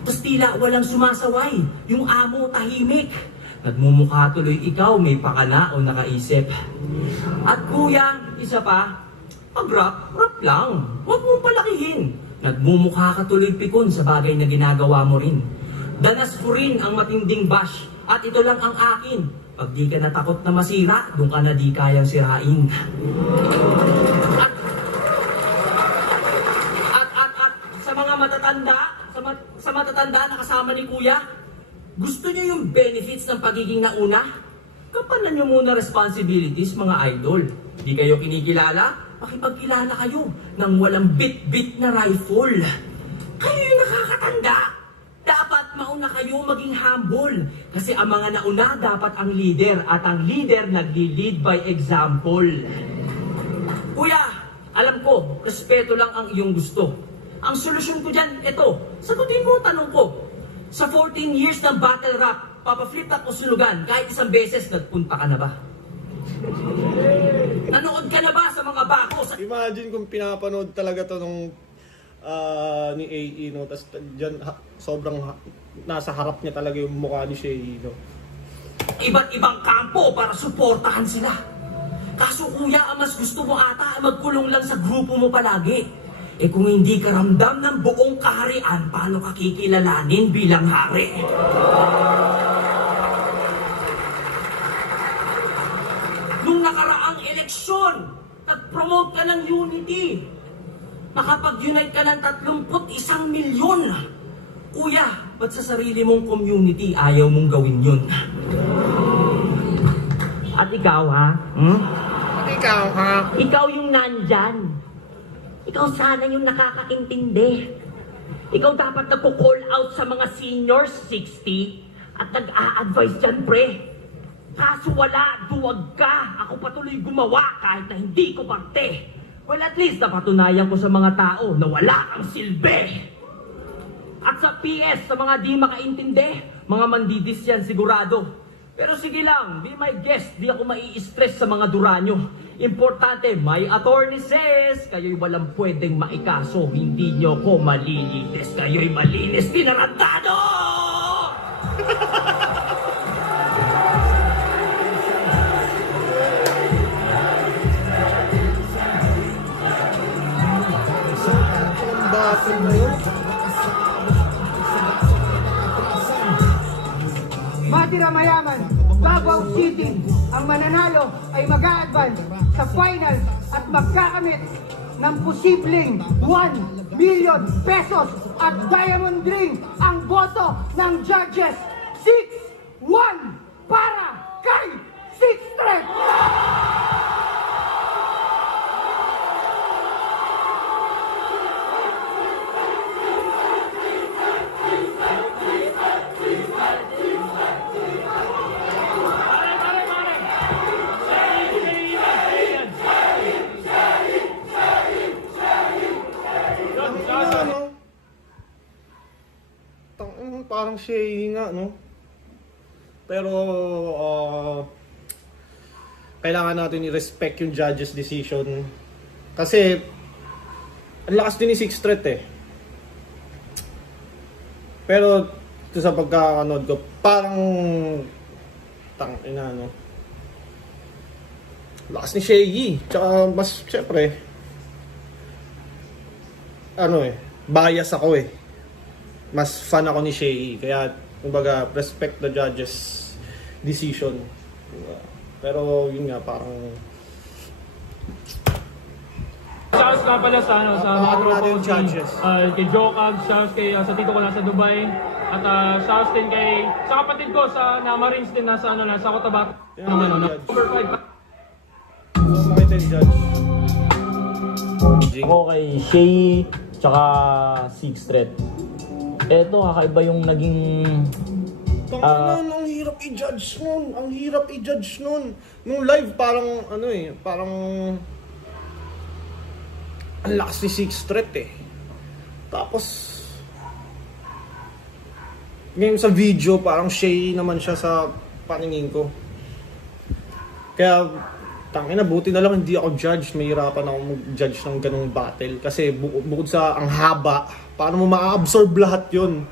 Tapos tila walang sumasaway, yung amo tahimik. Nagmumukha tuloy ikaw may pakana o nakaisip. At kuya, isa pa, pag-rap lang. Huwag mong palakihin. Nagmumukha ka tuloy pikon sa bagay na ginagawa mo rin. Danas ko rin ang matinding bash at ito lang ang akin. Pag di ka natakot na masira, doon ka na di kayang sirain. At sa mga matatanda, sa matatanda na kasama ni kuya, gusto niyo yung benefits ng pagiging nauna? Kapanan niyo muna responsibilities, mga idol. Di kayo kinikilala? Makipagkilala kayo ng walang bit-bit na rifle. Kayo yung nakakatanda. Dapat mauna kayo maging humble. Kasi ang mga nauna dapat ang leader at ang leader nagli-lead by example. Kuya, alam ko, respeto lang ang iyong gusto. Ang solusyon ko dyan, ito. Sagutin mo ang tanong ko. Sa 14 years ng battle rap, papaflip at o sulugan, kahit isang beses, nagpunta ka na ba? Nanood ka na ba sa mga bako? Imagine kung pinapanood talaga to nung ni AE, no? Tapos dyan, sobrang nasa harap niya talaga yung mukha ni Shay, no? Iba't ibang kampo para suportahan sila. Kaso kuya, ang mas gusto mo ata magkulong lang sa grupo mo palagi. Eh kung hindi ka ramdam ng buong kaharian, paano ka kikilalanin bilang hari? Nung nakaraang eleksyon, nag-promote ka ng unity. Nakapag-unite ka ng 31 milyon. Kuya, ba't sa sarili mong community ayaw mong gawin yun? At ikaw ha? At ikaw, ha? Ikaw yung nandyan. Ikaw sana yung nakakaintindi. Ikaw dapat nagko-call out sa mga seniors 60 at nag-a-advise dyan, pre. Kaso wala, duwag ka. Ako patuloy gumawa kahit na hindi ko parte. Well, at least napatunayan ko sa mga tao na wala kang silbi. At sa PS, sa mga di makaintindi, mga mandidis yan sigurado. Pero sige lang, be my guest, di ako mai-stress sa mga dura nyo. Importante, my attorney says, kayo'y walang pwedeng maikaso, hindi nyo ko malilinis, kayo'y malinis, tinarantado! Ang battle na yun. Matira mayaman, Davao City. Ang mananalo ay mag-a-advance sa final at magkakamit ng posibleng 1 million pesos at diamond ring. Ang boto ng judges 6-1 para kay Six Thread. Parang shady nga, no? Pero, kailangan natin i-respect yung judge's decision. Kasi, ang lakas din ni Six Threat eh. Pero, ito sa pagkakanood ko, parang, tangina, no? Lakas ni Shaggy. Tsaka, mas, syempre, bias ako eh. Mas fan ako ni Shaggy, kaya kumbaga respect the judge's decision. Pero yun nga, parang Shouts nga pala sa mga tropa ko judges. Kay Jokag, shouts kay sa tito ko nasa Dubai, at shouts din sa kapatid ko na Marines din nasa Cotabato. Number 5. makita ni Judge. Ako kay Shay, tsaka Six Threat. Eto, kakaiba yung naging... ang hirap i-judge nun. Ang hirap i-judge nun. Nung live, parang, parang... Ang lakas ni Six Threat eh. Tapos... Ngayon sa video, parang Shay naman siya sa paningin ko. Kaya, tangina, buti na lang hindi ako judge. Mahirapan ako mag-judge ng ganung battle. Kasi bukod sa ang haba, paano mo ma-absorb lahat yun?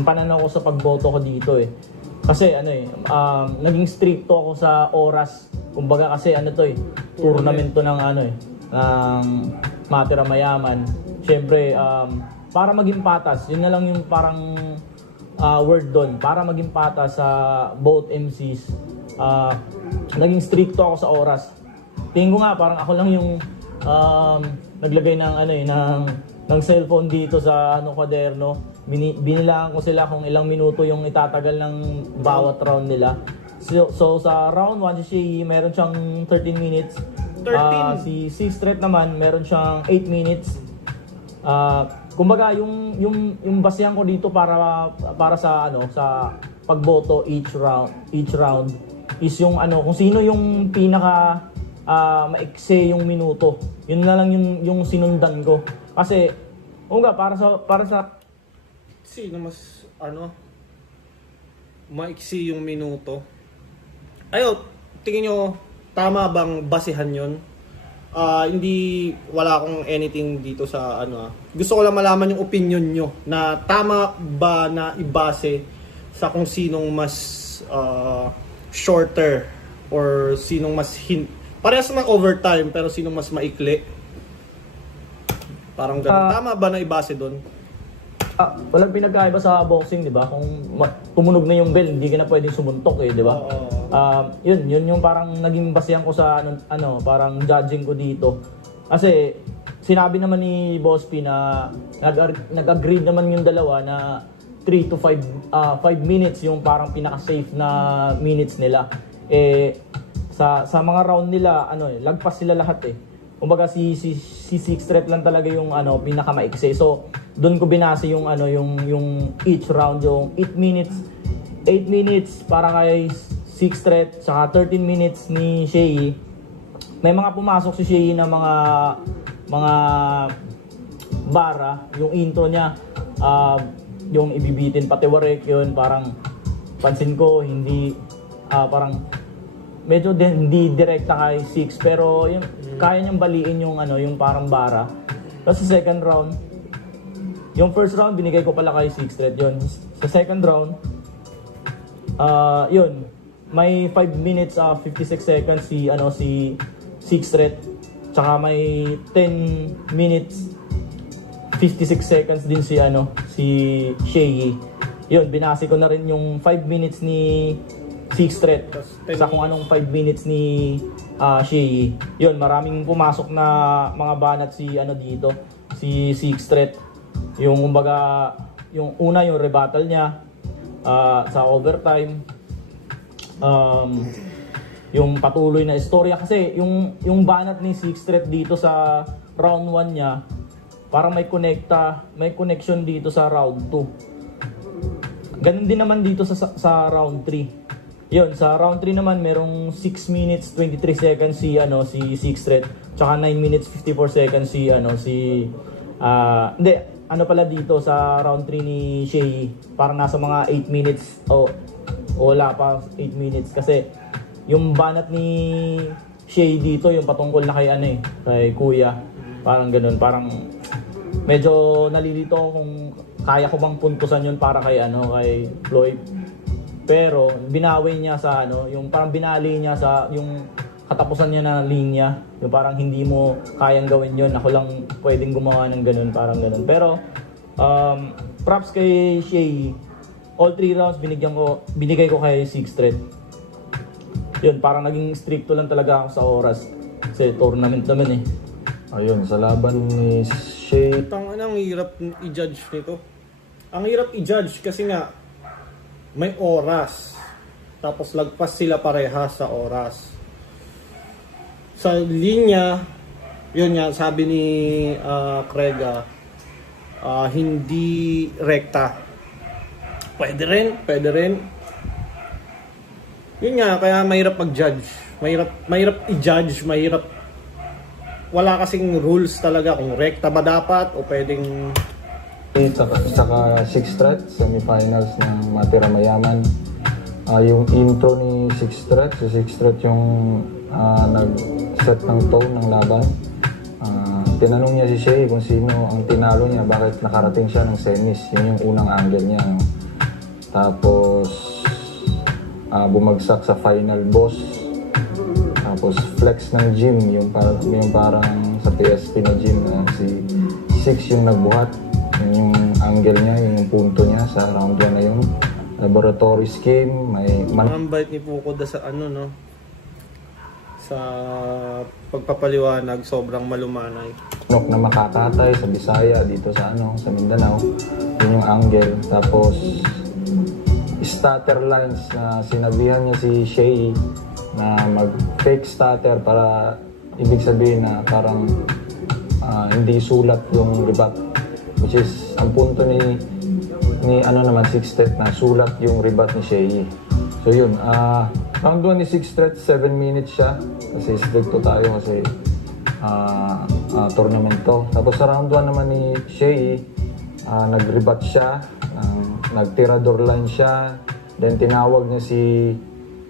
Pananaw ko sa pagboto ko dito eh. Kasi naging stricto ako sa oras. Kumbaga kasi tournament to ng ng Matira Mayaman. Siyempre, para maging patas, yun na lang yung parang word doon. Para maging patas sa both MCs, naging stricto ako sa oras. Tingin ko nga parang ako lang yung naglagay ng cellphone dito sa kwaderno. Binilaan ko sila kung ilang minuto yung itatagal ng bawat round nila. So sa round 1 si Shay, meron siyang 13 minutes. 13. Si Six Threat naman, meron siyang 8 minutes. Kumbaga yung basehan ko dito para sa sa pagboto each round is yung kung sino yung pinaka maikse yung minuto. Yun na lang yung sinundan ko. Kasi para sa sino mas maiksi yung minuto? Tingin nyo tama bang basehan yun? Hindi, wala akong anything dito sa Gusto ko lang malaman yung opinion nyo na tama ba na ibase sa kung sinong mas shorter or sinong mas parehas naman overtime pero sinong mas maikli. Parang ganun. Tama ba na ibase doon? Walang pinagkaiba sa boxing, di ba? Kung tumunog na yung bell, hindi ka na pwedeng sumuntok di ba? Yun yung parang naging basehan ko sa parang judging ko dito. Kasi sinabi naman ni Boss P na nag-agree naman yung dalawa na 3 to 5 minutes yung parang pinaka-safe na minutes nila. Sa mga round nila, lagpas sila lahat eh. Kumbaga si Six Threat lang talaga yung pinaka-maikse. So, doon ko binase yung yung each round, yung 8 minutes para kay Six Threat, saka 13 minutes ni Shay. May mga pumasok si Shay na mga bara, yung intro niya, yung ibibitin patiwarek yun, parang pansin ko hindi parang medyo hindi direkta kay 6 pero yung kaya niyang baliin yung yung parang bara. Tapos sa second round, yung first round binigay ko pala kay 6 threat yun. Sa second round, yun, may 5 minutes 56 seconds si 6 threat. Tsaka may 10 minutes 56 seconds din si Shay. Yun, binase ko na rin yung 5 minutes ni 6 threat sa kung anong 5 minutes ni Shay. Yun, maraming pumasok na mga banat si dito, si 6 threat. Yung kumbaga, yung una yung rebuttal niya sa overtime. Yung patuloy na istorya kasi yung banat ni 6 threat dito sa round 1 niya, parang may connection dito sa round 2. Ganun din naman dito sa round 3. Yun, sa round 3 naman merong 6 minutes 23 seconds si 6 threat, tsaka 9 minutes 54 seconds pala dito sa round 3 ni Shay, parang nasa mga 8 minutes wala pa 8 minutes kasi yung banat ni Shay dito yung patungkol na kay Kuya, parang ganun, parang medyo nalilito kung kaya ko bang puntusan yun para kay Floyd. Pero binawi niya sa yung parang binali niya sa yung katapusan niya na linya, yung parang hindi mo kayang gawin yun, ako lang pwedeng gumawa ng ganun, parang ganun. Pero props kay Shay, all 3 rounds binigay ko kay 6 threat. Yun, parang naging stricto lang talaga ako sa oras kasi tournament naman Ayun, sa laban ni Shay, Ang hirap i-judge nito. Ang hirap i-judge kasi nga may oras. Tapos lagpas sila parehas sa oras. Sa linya, yun nga, sabi ni Krega, hindi rekta. Pwede rin. Yun nga, kaya mahirap mag-judge. Mahirap i-judge, wala kasing rules talaga kung rekta ba dapat o pwedeng saka 6 threat, semifinals ng Matira Mayaman. Yung intro ni 6 threat, si 6 threat yung nag-set ng tone ng laban. Tinanong niya si Shay kung sino ang tinalo niya, bakit nakarating siya ng semis. Yun yung unang angle niya. Tapos bumagsak sa final boss. Tapos flex ng gym, yung parang sa PSP na gym, si 6 yung nagbuhat. Yun yung angle niya, yun yung punto niya sa round 1 na yun. Laboratory scheme, ang bait ni Puko sa sa pagpapaliwanag, sobrang malumanay. Nok na makakatay sa Bisaya dito sa Mindanao. Yun yung angle. Tapos stutter lines na sinabihan niya si Shay na mag-fake stutter para ibig sabihin na parang hindi sulat yung rebat, which is ang punto ni 6 threat na sulat yung rebat ni Shay. So yun, round 1 ni 6 threat, 7 minutes siya kasi stricto tayo kasi tournament to. Tapos sa round 1 naman ni Shay, nag-rebat siya, nag-tirador line siya, then tinawag niya si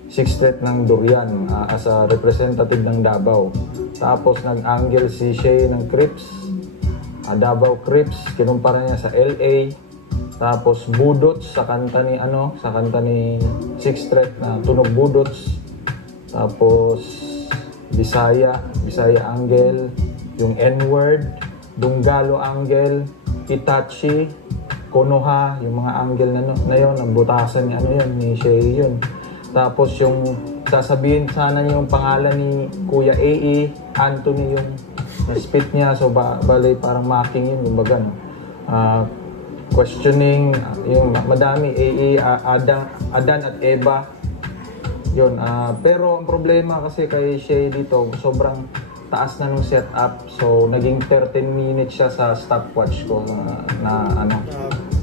6 threat ng Durian as a representative ng Davao. Tapos nag-angle si Shay ng Crips, Davao Crips, kinumpara niya sa LA. Tapos Budots sa kanta ni 6 threat na Tunog Budots. Tapos Bisaya angle, yung N-word, Dunggalo angle, Itachi, Konoha, yung mga angle na yun, ang butasan ni Shay yun. Tapos yung sasabihin sana niya yung pangalan ni Kuya AE, Anthony yung na-spit niya, so bali parang mocking yun, kumbaga questioning, yung madami, AE, Adan at Eva. Yun, pero ang problema kasi kay Shay dito, sobrang taas na nung setup, so naging 13 minutes siya sa stopwatch ko na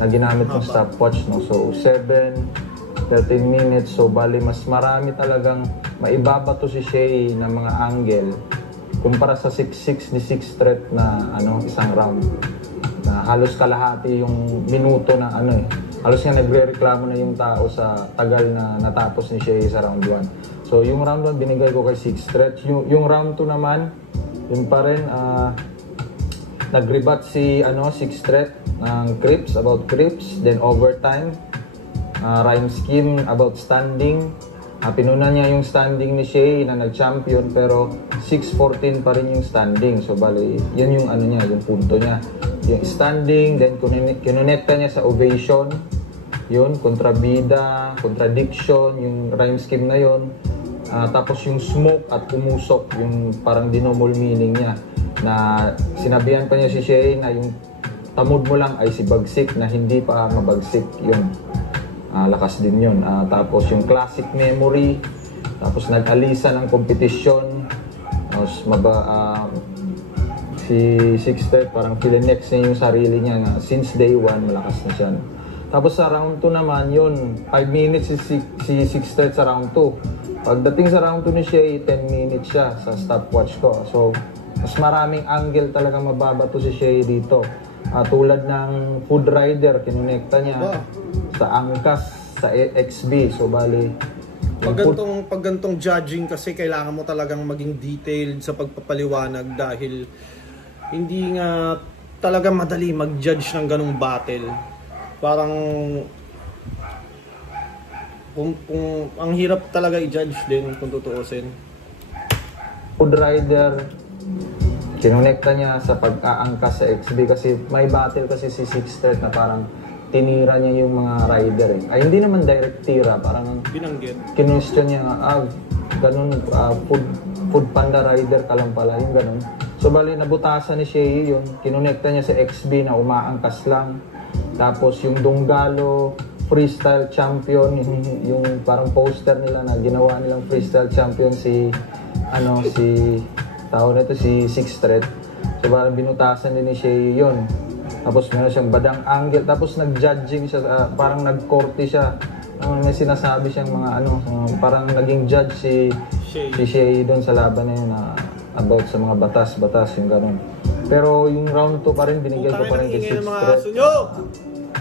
ginamit ng stopwatch, so 13 minutes, so bali mas marami talagang maibabato si Shay ng mga angle kumpara sa 6-6 ni 6 threat na isang round na halos kalahati yung minuto na halos nga nagre-reklamo na yung tao sa tagal na natapos ni Shea sa round 1. So yung round 1 binigay ko kay 6th threat. Yung round 2 naman, yun pa rin, nag-rebut si 6th threat ng Crips, about Crips, then overtime, rhyme scheme about standing. Pinuna niya yung standing ni Shea na nag-champion, pero 6-14 pa rin yung standing. So bali, yun yung niya, yung punto niya. Yung standing, then kinonekta niya sa ovation, yun, kontrabida, contradiction, yung rhyme scheme na yun. Tapos yung smoke at umusok, yung parang dinomol meaning niya. Na sinabihan pa niya si Shea na yung tamod mo lang ay si Bagsik na hindi pa mabagsik, yun. Lakas din yun. Tapos yung classic memory, tapos nag-alisa ng kompetisyon, tapos si 6th threat parang filinex niya yung sarili niya na since day 1 malakas na siya. Tapos sa round 2 naman yun, 5 minutes si 6th threat sa round 2. Pagdating sa round 2 ni Shea, 10 minutes siya sa stopwatch ko. So mas maraming angle talaga mababato si Shea dito. Tulad ng Food Rider, kinonekta niya sa angkas, sa XB. So bali, pag gantong judging kasi kailangan mo talagang maging detailed sa pagpapaliwanag dahil hindi nga talaga madali mag-judge ng ganong battle. Parang kung ang hirap talaga i-judge din kung tutuusin. Food Rider, kinonekta niya sa pag-aangkas sa XB kasi may battle kasi si 6th threat na parang tinira niya yung mga rider eh. Ay, hindi naman direct tira, parang binanggit. Kinwestiyon niya nga, ganun, food panda rider ka lang pala, yung ganun. So bali, nabutasan ni Shea yun, kinonekta niya sa XB na umaangkas lang. Tapos yung Donggalo freestyle champion, yung parang poster nila na ginawa nilang freestyle champion si tao na ito, si 6th threat. So parang binutasan din ni Shea yun. Tapos meron siyang badang angle, tapos nag-judging siya, parang nag-korte siya. May sinasabi siyang mga parang naging judge si Shea doon sa laban na yun about sa mga batas, yung gano'n. Pero yung round 2 pa rin, binigay ko pa rin kay 6th threat.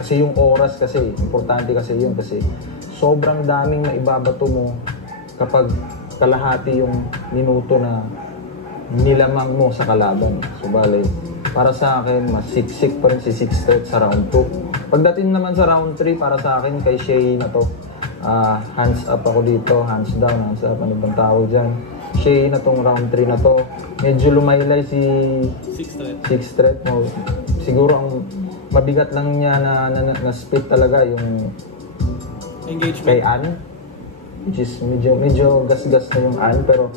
Kasi yung oras kasi, importante kasi yun kasi sobrang daming naibabato mo kapag kalahati yung minuto na nilamang mo sa kalaban. So bale, para sa akin, mas siksik pa rin si 6th threat sa round 2. Pagdating naman sa round 3, para sa akin, kay Shea na to, hands up ako dito, hands down, hands up, ano bang tawag dyan. Shea na tong round 3 na to, medyo lumaylay si 6th threat mo. Siguro ang mabigat lang niya na split talaga yung engagement kay Ann, which is medyo gas-gas na yung Ann, pero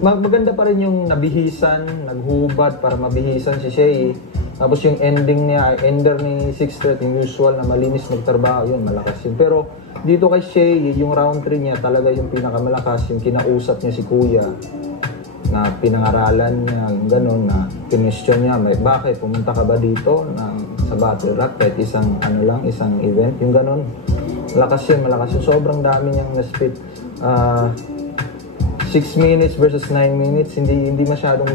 maganda pa rin yung nabihisan, naghubad para mabihisan si Shea. Tapos yung ending niya, ender ni 6th threat, yung usual na malinis magtrabaho, yun, malakas yun. Pero dito kay Shea, yung round 3 niya talaga yung pinakamalakas, yung kinausap niya si Kuya, na pinangaralan niya, yung gano'n, na kinwestiyon niya, bakit pumunta ka ba dito sa Battle Rock, kahit isang event, yung gano'n. Malakas yun. Sobrang dami niyang na-spit. 6 minutes versus 9 minutes, hindi masyadong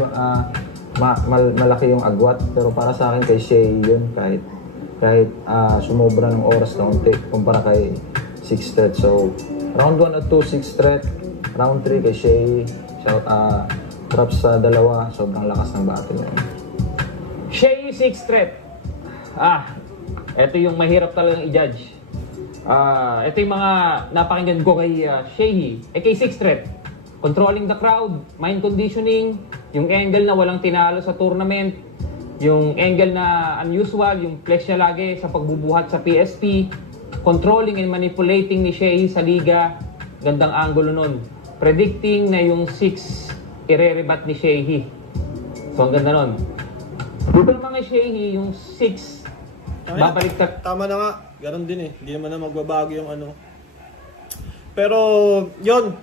malaki yung agwat, pero para sa akin kay Shea yun, kahit sumobra ng oras na unti kumpara kay 6th threat. So round 1 at 2 6th threat, round 3 kay Shea. Props sa dalawa, sobrang lakas ng battle yun. Shea 6th threat. Ito yung mahirap talagang i-judge. Ito yung mga napakinggan ko kay Shea, kay 6th threat. Controlling the crowd, mind conditioning, yung angle na walang tinalo sa tournament, yung angle na unusual, yung flex niya lagi sa pagbubuhat sa PSP, controlling and manipulating ni Shea sa liga, gandang angulo nun. Predicting na yung 6 ire-rebat ni Shea. So ang ganda nun. Dito naman kay Shea, yung 6 babalik ka. Tama na nga, ganun din eh. Hindi naman na magbabago yung Pero yun,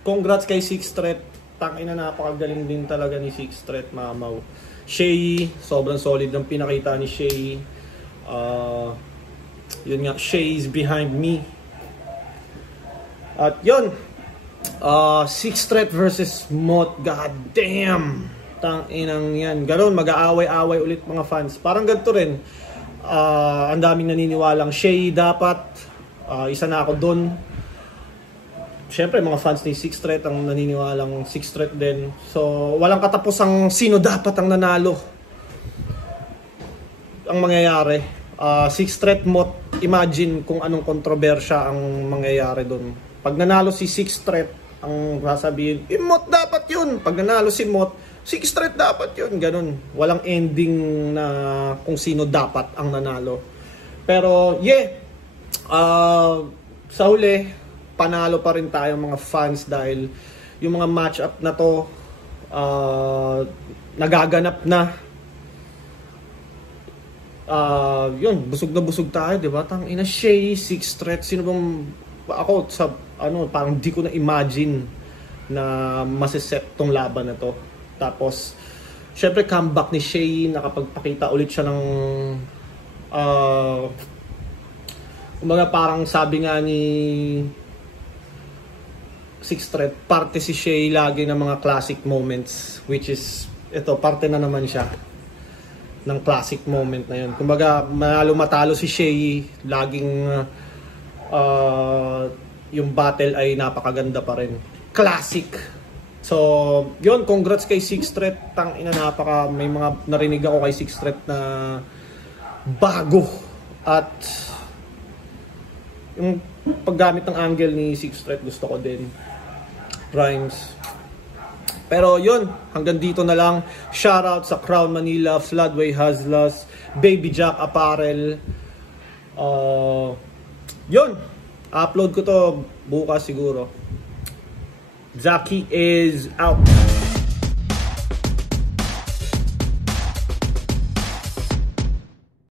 congrats kay 6th threat. Tangina, napakagaling din talaga ni 6th threat, mamaw. Shea, sobrang solid ng pinakita ni Shea. Yun nga, Shea's behind me. At yun, 6th threat versus Mot. God damn! Tanginang yan. Ganon, mag-aaway-aaway ulit mga fans. Parang ganito rin. Ang daming naniniwalang Shay dapat. Isa na ako doon. Siyempre, mga fans ni Sixth Threat ang naniniwalang Sixth Threat din. So, walang katapusang sino dapat ang nanalo. Ang mangyayari. Sixth Threat Mot, imagine kung anong kontrobersya ang mangyayari doon. Pag nanalo si Sixth Threat, ang sasabihin, Mot dapat yun. Pag nanalo si Mot, Sixth Threat dapat yun. Ganun. Walang ending na kung sino dapat ang nanalo. Pero, sa huli, panalo pa rin tayo mga fans dahil yung mga matchup na to nagaganap na. Yun, busog na busog tayo, di ba? Tang ina, Shay, Sixth Threat, sino bang ako sa parang di ko na imagine na masiset tong laban na to. Tapos syempre comeback ni Shay, nakapagpakita ulit siya ng kumbaga parang sabi nga ni Sixth Threat, parte si Shay lagi ng mga classic moments, which is ito, parte na naman siya ng classic moment na yun. Kumbaga manalo matalo si Shay, laging yung battle ay napakaganda pa rin, classic. So yun, congrats kay Sixth Threat. Tang ina, may mga narinig ako kay Sixth Threat na bago, at yung paggamit ng angle ni Sixth Threat gusto ko din, rhymes. Pero yun, hanggang dito na lang. Shoutout sa Crown Manila, Floodway Hustlers, Baby Jack Apparel. Yun, upload ko to bukas siguro. Zaki is out.